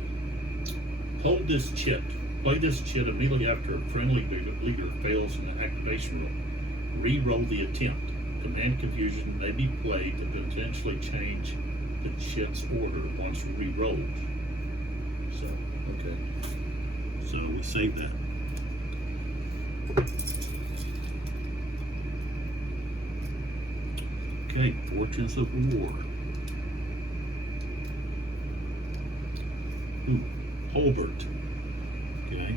Hold this chit. Play this chit immediately after a friendly leader fails in the activation roll. Re-roll the attempt. Command confusion may be played to potentially change the chit's order once re-rolled. So, okay. So we save that. Okay, Fortunes of War. Holbert. Okay,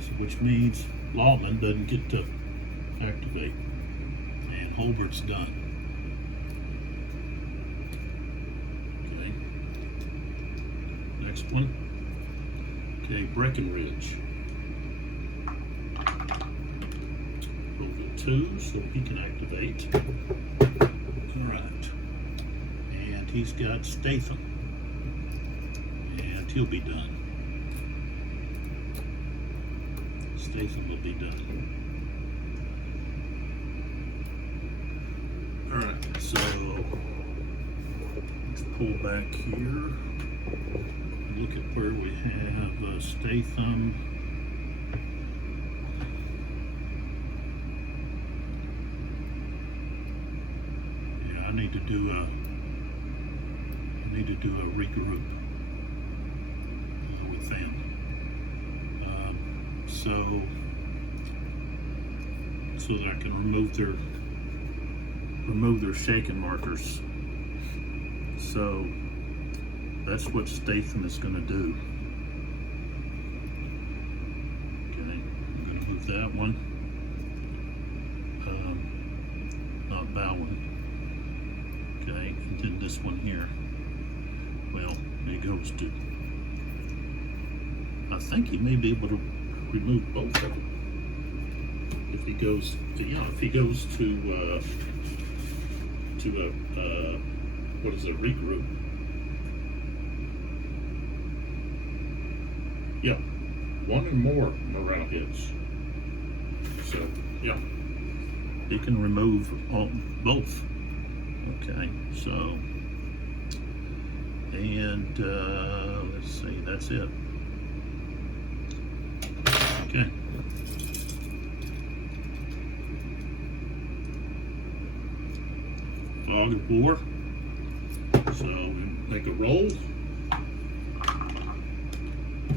so which means Luttmann doesn't get to activate, and Holbert's done. Okay, next one. Okay, Breckenridge. Roll the 2 so he can activate. All right, and he's got Statham, and he'll be done. Statham will be done. All right, so let's pull back here. Look at where we have Statham. Yeah, I need to do a regroup with them. So that I can remove their shaken markers. So that's what Statham is going to do. Okay, I'm going to move that one. Not that one. Okay, and then this one here. Well, he goes to. I think he may be able to remove both of them. If he goes, if he goes to what is it, regroup? Yeah, one or more morale hits. So yeah, he can remove both. Okay, so and let's see, that's it. Okay. Fog of War. So we make a roll.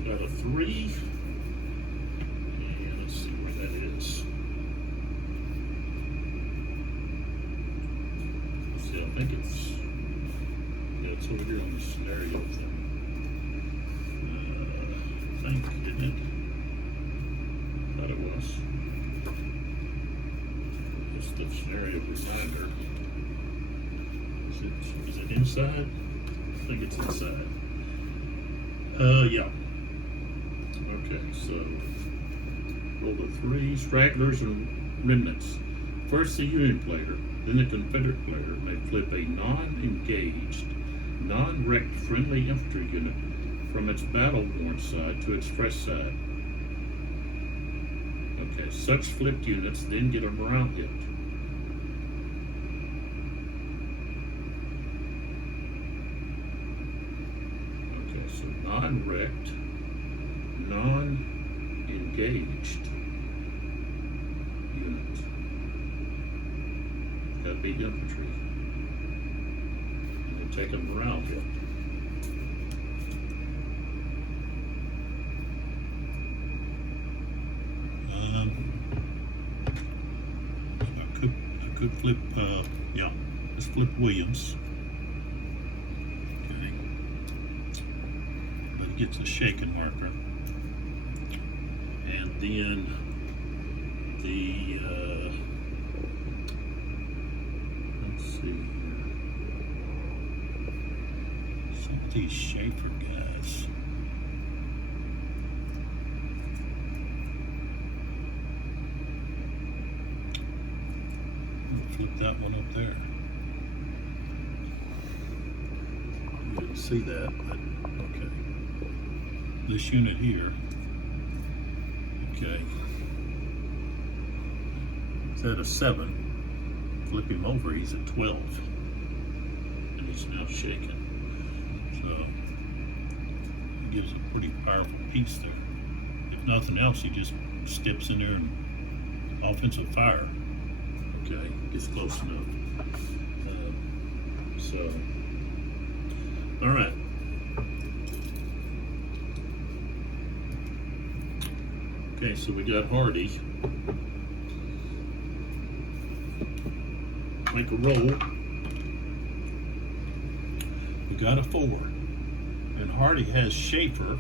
Got a 3. And let's see where that is. Let's see, I think it's over here on the scenario thing. I think, isn't it? Thought it was. It's the scenario reminder. Is it inside? I think it's inside. Yeah. Okay, so roll the 3 stragglers and remnants. First the Union player, then the Confederate player may flip a non-engaged, non-wrecked friendly infantry unit from its battle-worn side to its fresh side. Okay, such flipped units then get a morale hit. Okay, so non-wrecked, non-engaged unit. that'd be infantry. And we'll take them around here. I could flip, yeah, let's flip Williams. Okay. But it gets a shaken marker. And then the, let's see here. Some of these Schaefer guys. Flip that one up there. You didn't see that, but okay. This unit here, okay, it's at a 7. Flip him over, he's at 12. And he's now shaken. So, it gives a pretty powerful piece there. If nothing else, he just steps in there and offensive fire. Okay, gets close enough. So, all right. Okay, so we got Hardy. Make a roll. We got a 4. And Hardy has Schaefer.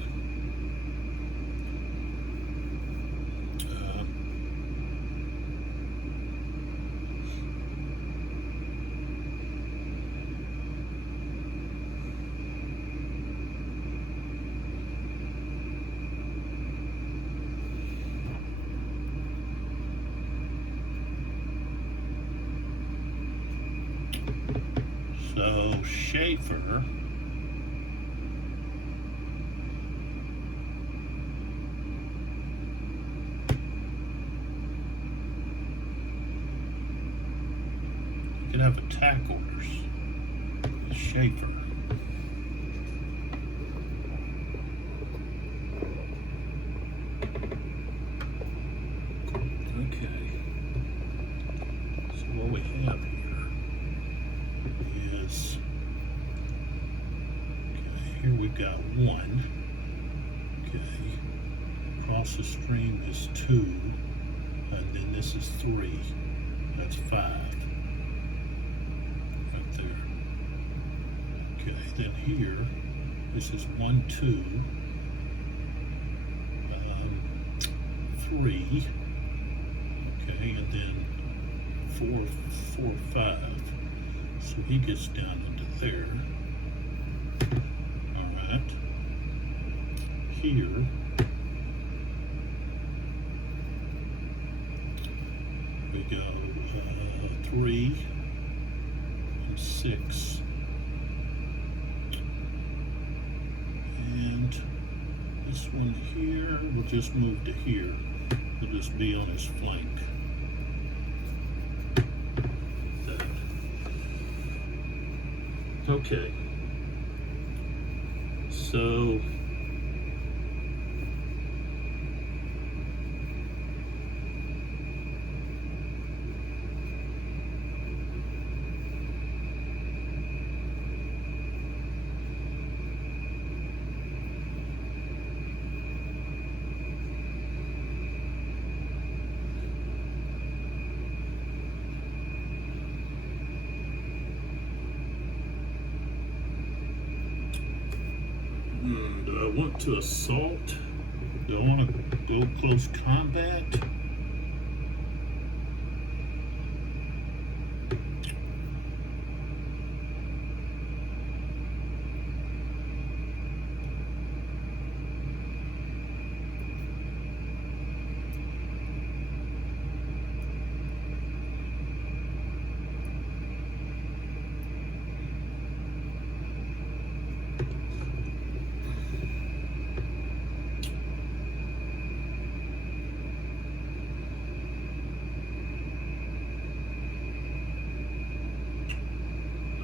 So Schaefer can have attack orders. Schaefer. Okay. So what we have here is, okay, here we've got 1. Okay. Across the stream is 2. And then this is 3. That's 5. Right there. Okay, then here, this is 1, 2, 3. Okay, and then 4, 5. So he gets down into there. All right. Here, we go 3 and 6. And this one here will just move to here. It'll just be on his flank. Okay, so do I want to assault? Do I want to go close combat?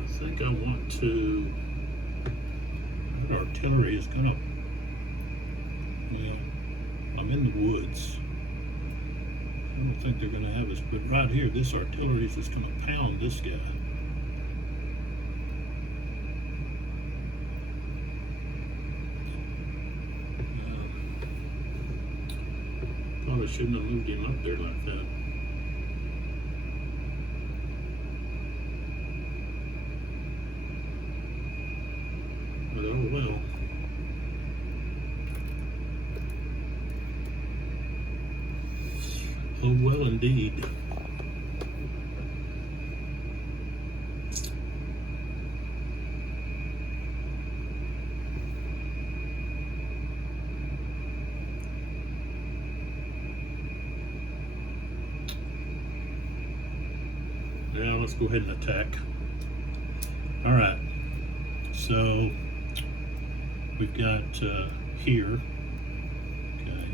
I think I want to, that artillery is gonna, yeah, I'm in the woods. I'm don't think they're going to have us, but right here, this artillery is just going to pound this guy. Probably shouldn't have moved him up there like that. But oh well. Oh well indeed. Now let's go ahead and attack. All right, so we've got here, okay,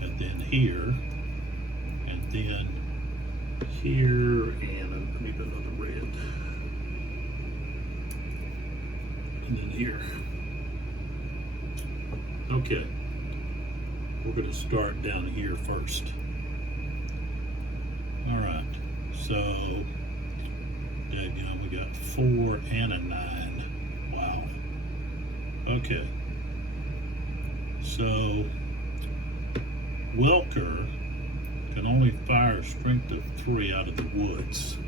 and then here, and then here, and I need another red, and then here. Okay, we're going to start down here first. All right. So, daggone, we got 4 and a 9. Wow. Okay. So, Welker can only fire strength of 3 out of the woods.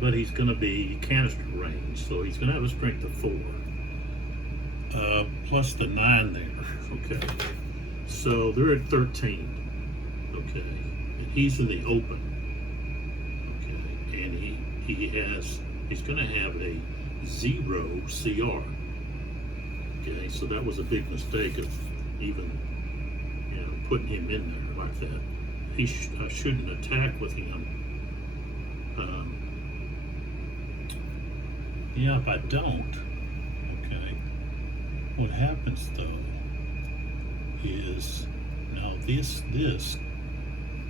But he's going to be canister range, so he's going to have a strength of 4. Plus the 9 there. Okay. So, they're at 13. Okay. He's in the open, okay, and he's going to have a 0 CR, okay, so that was a big mistake of even, putting him in there like that. I shouldn't attack with him. Yeah, if I don't, okay, what happens though is now this.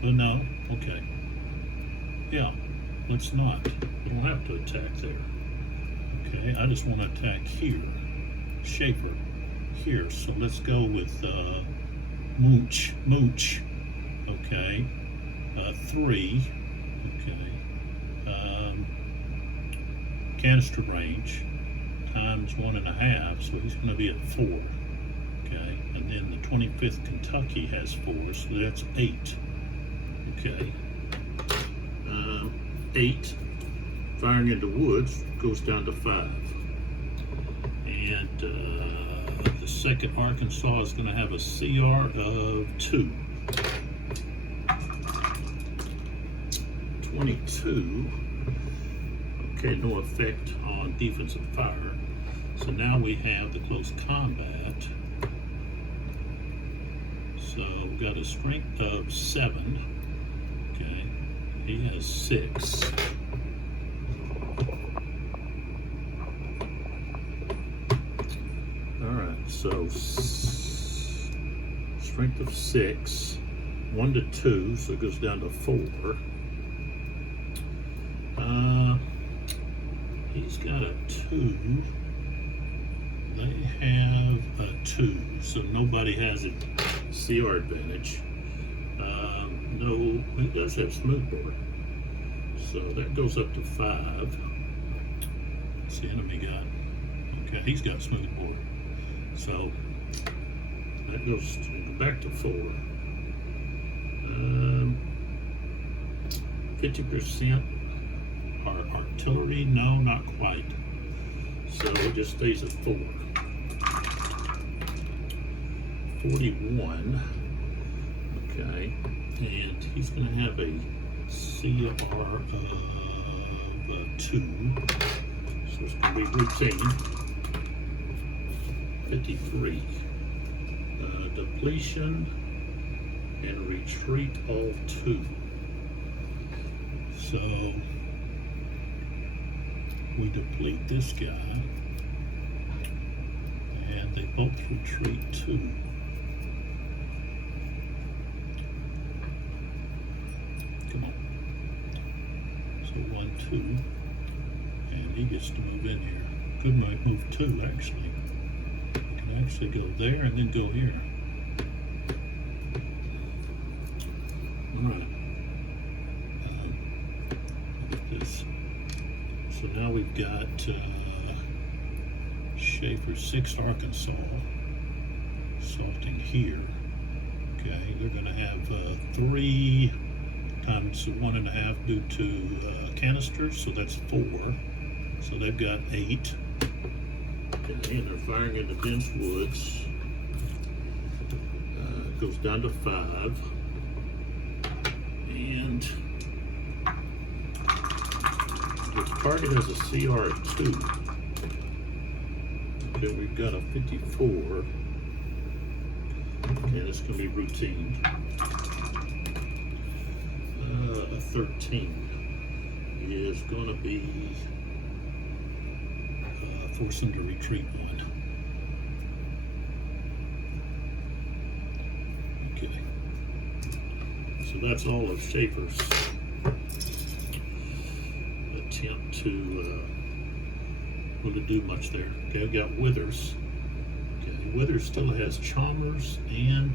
Oh no, okay. Yeah, let's not. We don't have to attack there. Okay, I just want to attack here. Schaefer, here. So let's go with Mooch. Okay. 3. Okay. Canister range times 1.5, so he's going to be at 4. Okay, and then the 25th Kentucky has 4, so that's 8. Okay, 8 firing into woods goes down to 5, and the 2nd Arkansas is going to have a CR of 2. 22. Okay, no effect on defensive fire. So now we have the close combat. So we've got a strength of 7. Okay, he has 6. All right, so strength of 6, 1 to 2, so it goes down to 4. He's got a 2. They have a 2, so nobody has a CR advantage. No, he does have smoothbore, so that goes up to 5. What's the enemy got? Okay, he's got smoothbore, so that goes back to 4. 50% artillery? No, not quite. So it just stays at 4. 41. Okay, and he's going to have a CR of 2. So it's going to be routine. 53. Depletion and retreat all 2. So we deplete this guy, and they both retreat 2. Come on. So 1, 2, and he gets to move in here. Could might move 2 actually. Can actually go there and then go here. So now we've got Schaefer 6 Arkansas salting here. Okay, they're going to have 3 times 1.5 due to canisters, so that's 4. So they've got 8. Okay, and they're firing into dense woods. It goes down to 5. And the target has a CR of 2. Okay, we've got a 54. Okay, that's going to be routine. A 13 is going to be force them to retreat 1. Okay, so that's all of Schaefer's attempt to really do much there. Okay, I've got Withers. Okay, Withers still has Chalmers and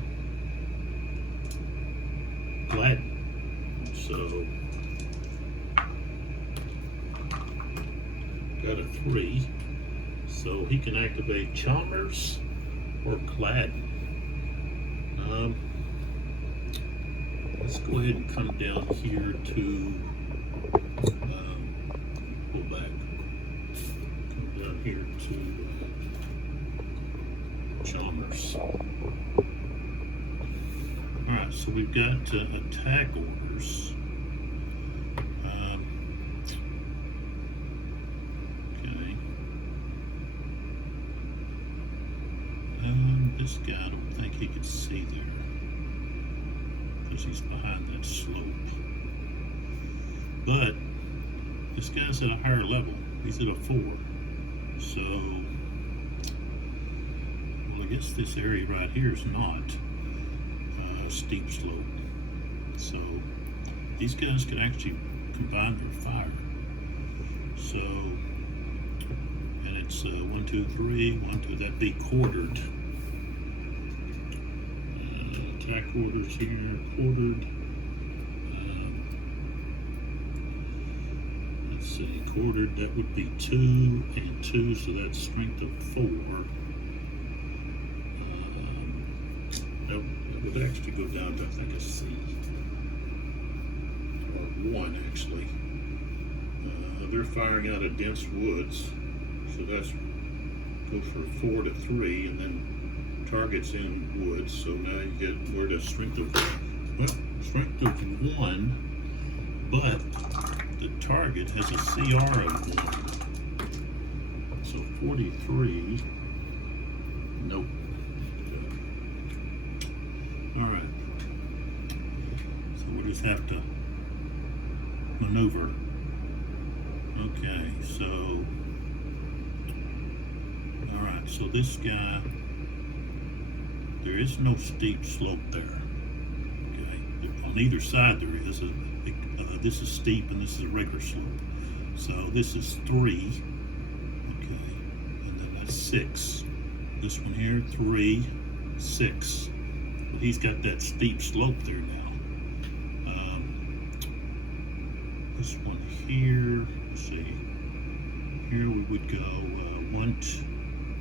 Gladden. So got a 3. So he can activate Chalmers or Gladden. Let's go ahead and come down here to pull back. Come down here to Chalmers. Alright, so we've got attack orders. Okay. This guy, I don't think he could see there because he's behind that slope. But this guy's at a higher level. He's at a 4. So, well, I guess this area right here is not a steep slope. So, these guys can actually combine their fire. So, and it's 1, 2, 3, 1, 2, that'd be quartered. Attack orders here, quartered. Let's see, quartered, that would be 2 and 2, so that's strength of 4. That would actually go down to, I think, a C. Or 1, actually. They're firing out of dense woods, so that's go for 4 to 3, and then targets in woods, so now you get where the strength of 1, but the target has a CR of 1. So 43. Nope. Alright. So we'll just have to maneuver. Okay, so alright, so this guy, there is no steep slope there. Okay, on either side there is. This is steep and this is a regular slope. So this is 3. Okay, and then that's 6. This one here, 3, 6. Well, he's got that steep slope there now. This one here, let's see. Here we would go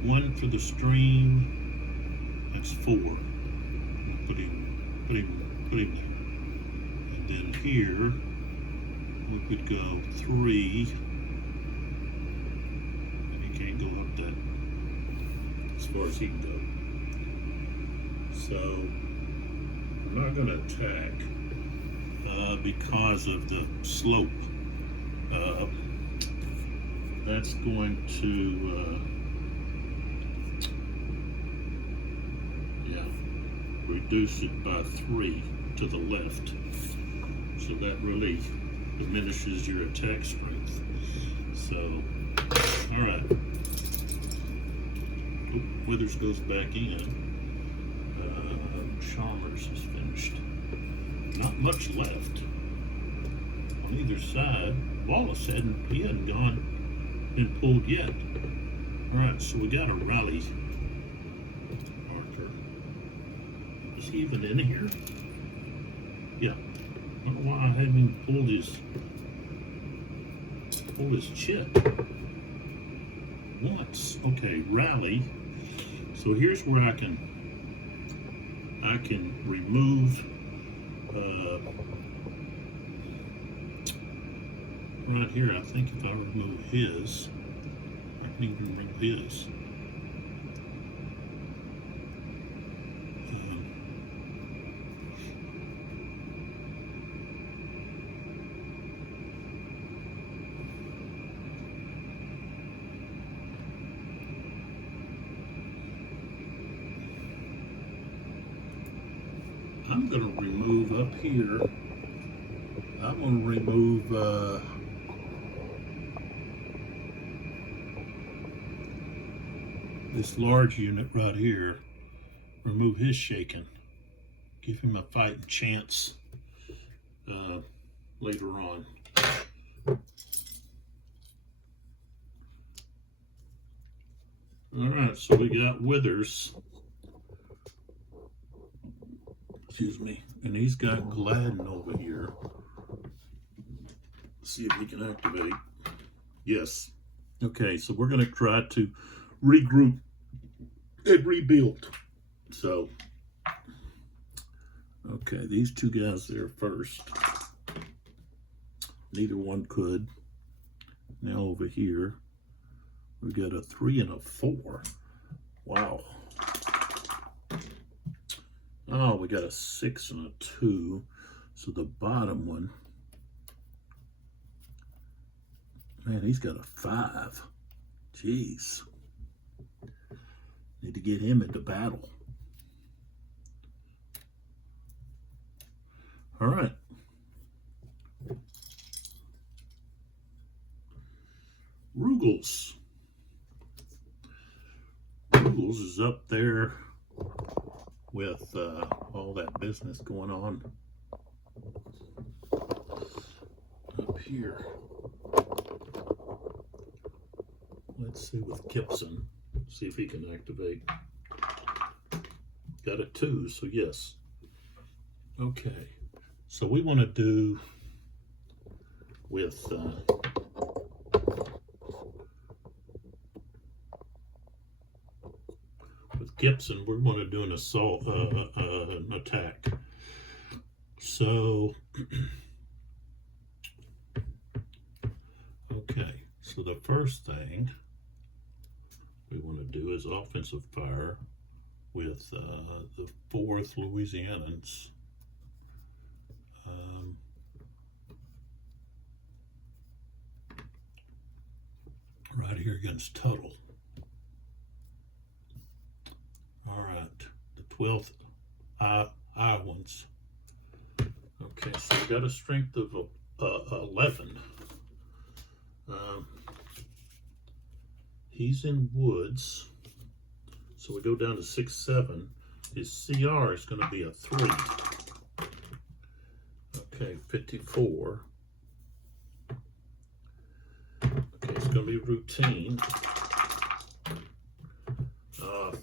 1 for the stream. That's 4. Put him there. And then here we could go 3. And he can't go up that as far as he can go. So I'm not going to attack because of the slope. That's going to reduce it by 3 to the left. So that really diminishes your attack strength. So, alright. Withers goes back in. Chalmers is finished. Not much left on either side. Wallace hadn't been pulled yet. Alright, so we got a rally marker. Is he even in here? Yeah. I don't know why I haven't even pulled his full his chip. Once. Okay, rally. So here's where I can remove right here. I think if I remove his, I can even remove his. I'm going to remove up here, I'm going to remove this large unit right here, remove his shaking, give him a fighting chance later on. All right, so we got Withers. Excuse me, and he's got Gladden over here. Let's see if he can activate. Yes. Okay, so we're going to try to regroup and rebuild. So, okay, these two guys there first. Neither one could. Now over here, we got a 3 and a 4. Wow. Oh, we got a 6 and a 2. So the bottom one, man, he's got a 5. Jeez. Need to get him into battle. All right. Ruggles. Ruggles is up there with all that business going on up here. Let's see with Gibson, see if he can activate. Got a 2, so yes. Okay, so we want to do with Gibson, we're going to do an assault, an attack. So, okay, so the first thing we want to do is offensive fire with the 4th Louisianans. Right here against Tuttle. All right, the 12th Iowans. Okay, so we got a strength of 11. He's in woods, so we go down to 6, 7. His CR is going to be a 3. Okay, 54. Okay, it's going to be routine.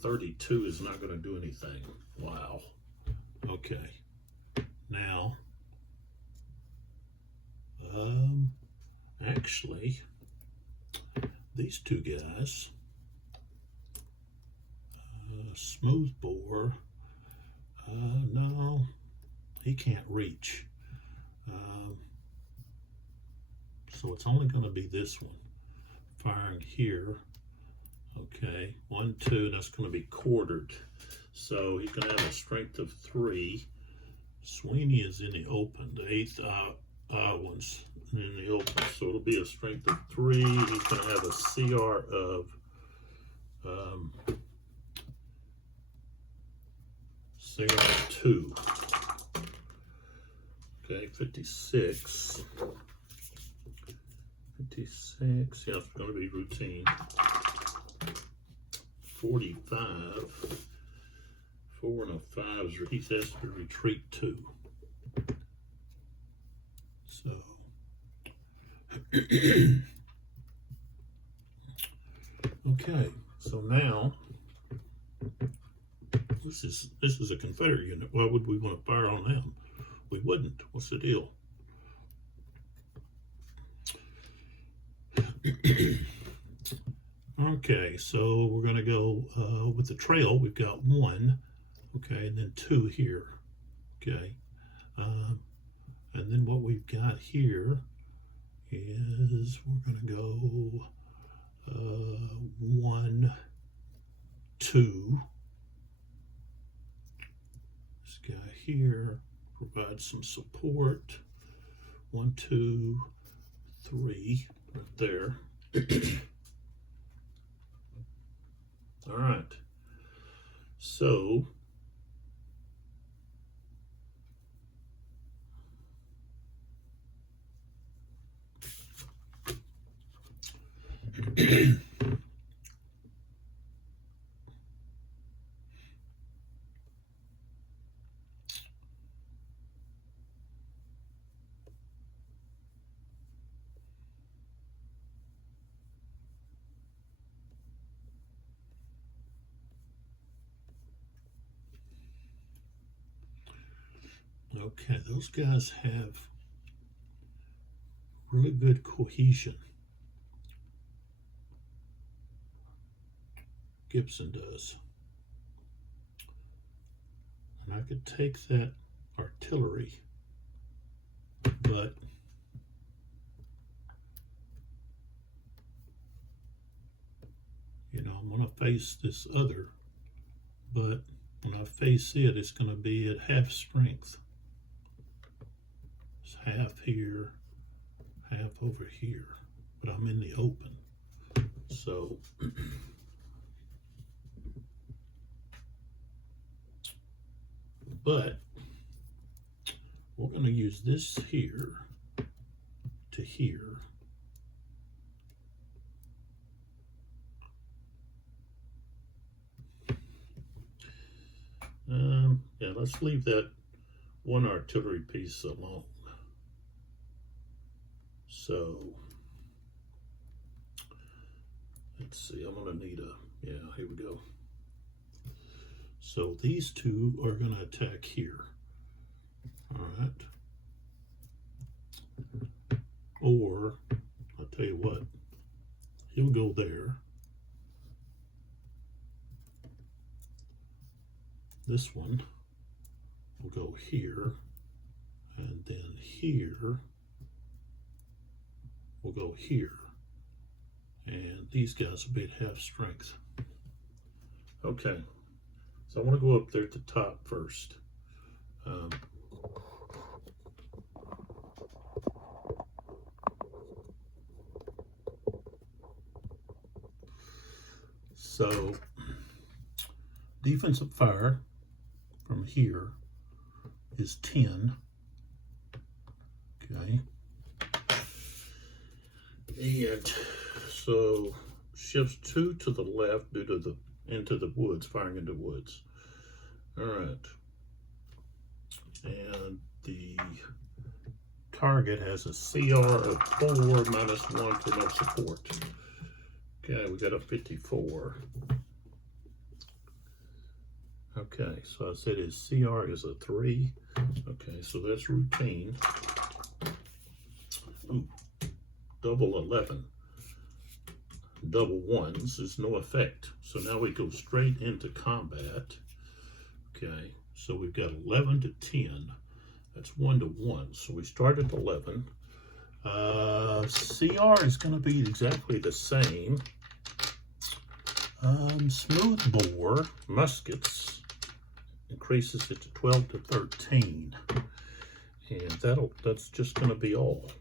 32 is not going to do anything. Wow. Okay. Now, actually, these two guys, smooth bore, no, he can't reach. So it's only going to be this one. Firing here. Okay, 1, 2, that's going to be quartered. So he's going to have a strength of 3. Sweeney is in the open, the 8th Iowans in the open. So it'll be a strength of 3. He's going to have a CR of CR of 2. Okay, 56. 56, yeah, it's going to be routine. 45, 4 and a 5, he has to retreat 2. So, okay, so now, this is a Confederate unit. Why would we want to fire on them? We wouldn't. What's the deal? Okay, so we're going to go with the trail. We've got 1, okay, and then 2 here, okay. And then what we've got here is we're going to go 1, 2. This guy here provides some support. 1, 2, 3, right there. All right. So okay, those guys have really good cohesion. Gibson does. And I could take that artillery, but you know, I'm going to face this other, but when I face it, it's going to be at half strength. It's half here, half over here, but I'm in the open. So but we're going to use this here to here. Yeah, let's leave that 1 artillery piece alone. So let's see, I'm going to need yeah, here we go. So these 2 are going to attack here. All right. Or, I'll tell you what, he'll go there. This one will go here. And then here will go here. And these guys will be at half strength. Okay. So I want to go up there at the top first. So defensive fire from here is 10. Okay. And so shifts 2 to the left due to the into the woods, firing into woods. All right. And the target has a CR of 4 -1 for no support. Okay, we got a 54. Okay, so I said his CR is a 3. Okay, so that's routine. Ooh, double 11. Double 1s is no effect. So now we go straight into combat. Okay, so we've got 11 to 10. That's 1 to 1. So we start at 11. CR is going to be exactly the same. Smooth bore muskets increases it to 12 to 13. And that's just going to be all.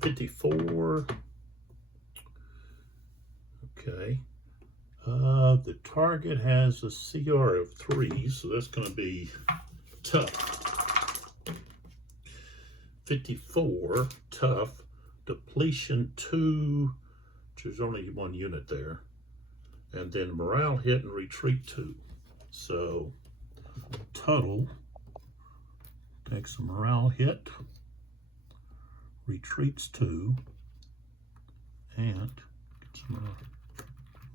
54. Okay. The target has a CR of 3, so that's going to be tough. 54, tough. Depletion 2, there's only 1 unit there. And then morale hit and retreat 2. So total takes a morale hit, retreats 2, and gets a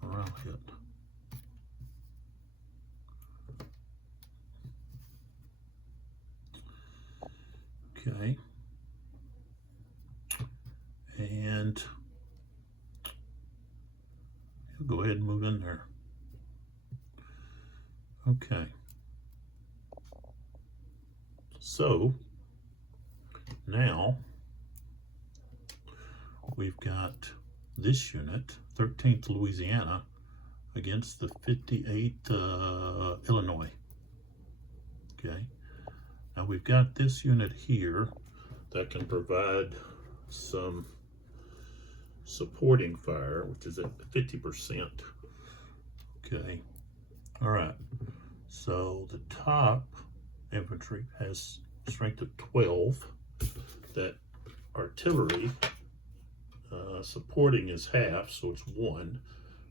morale hit. Okay. Okay. So now we've got this unit, 13th Louisiana, against the 58th Illinois. Okay. Now we've got this unit here that can provide some supporting fire, which is at 50%. Okay. All right. So the top infantry has strength of 12. That artillery supporting is half, so it's 1,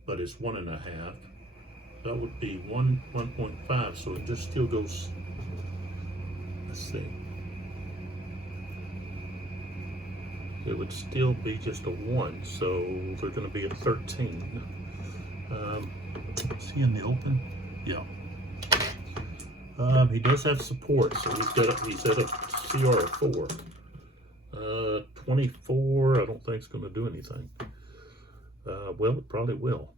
but it's 1.5. That would be 1.5, so it just still goes. Let's see. It would still be just a 1, so they're going to be at 13. Is he in the open? Yeah. He does have support, so he's at a CR of 4. 24, I don't think it's going to do anything. Well, it probably will.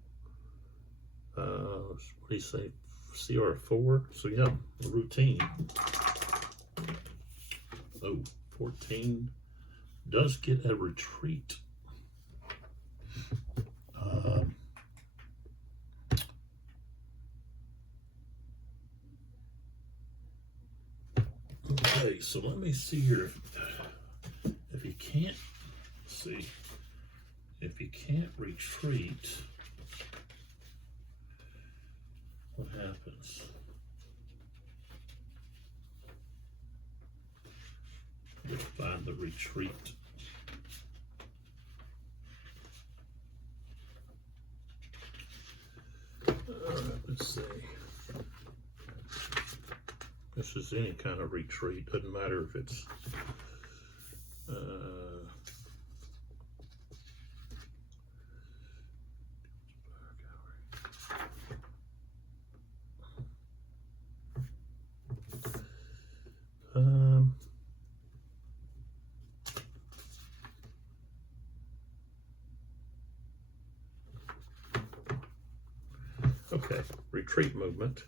What do you say? CR of 4. So yeah, routine. Oh, 14 does get a retreat. Okay, so let me see here. If he can't, see, if he can't retreat, what happens? Let's find the retreat. Let's see. This is any kind of retreat. Doesn't matter if it's okay, retreat movement.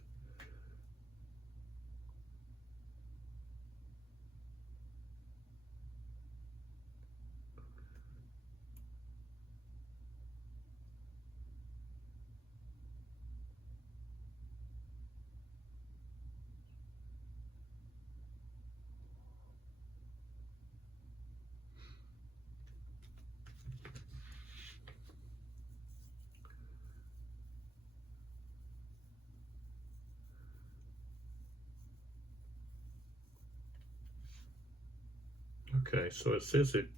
Okay, so it says it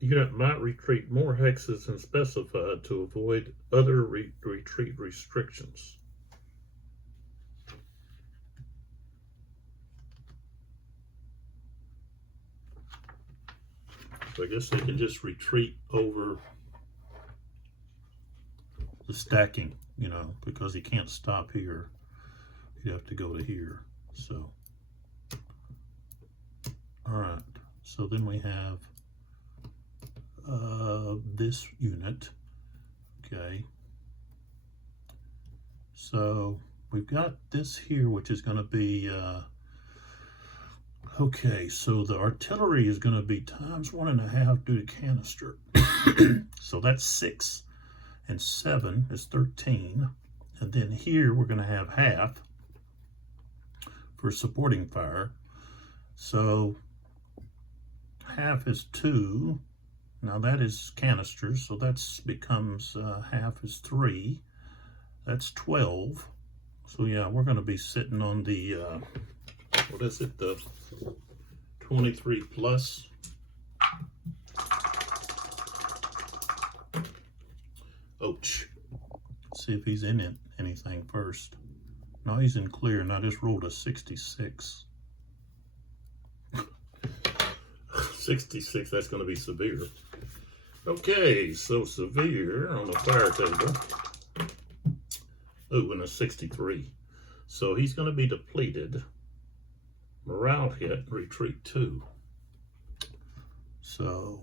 unit might retreat more hexes than specified to avoid other retreat restrictions. So I guess they can just retreat over the stacking, you know, because he can't stop here. He'd have to go to here. So, all right. So then we have this unit. Okay. So we've got this here, which is going to be okay, so the artillery is going to be times 1.5 due to canister. So that's 6, and 7 is 13. And then here we're going to have half for supporting fire. So half is 2. Now that is canisters, so that's becomes half is 3. That's 12. So yeah, we're going to be sitting on the what is it, the 23 plus. Ouch. Let's see if he's in it, anything first. No, he's in clear, and I just rolled a 66. 66, that's going to be severe. Okay, so severe on the fire table. Oh, and a 63. So he's going to be depleted. Morale hit, retreat 2. So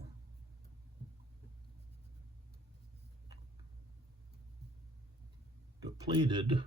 depleted.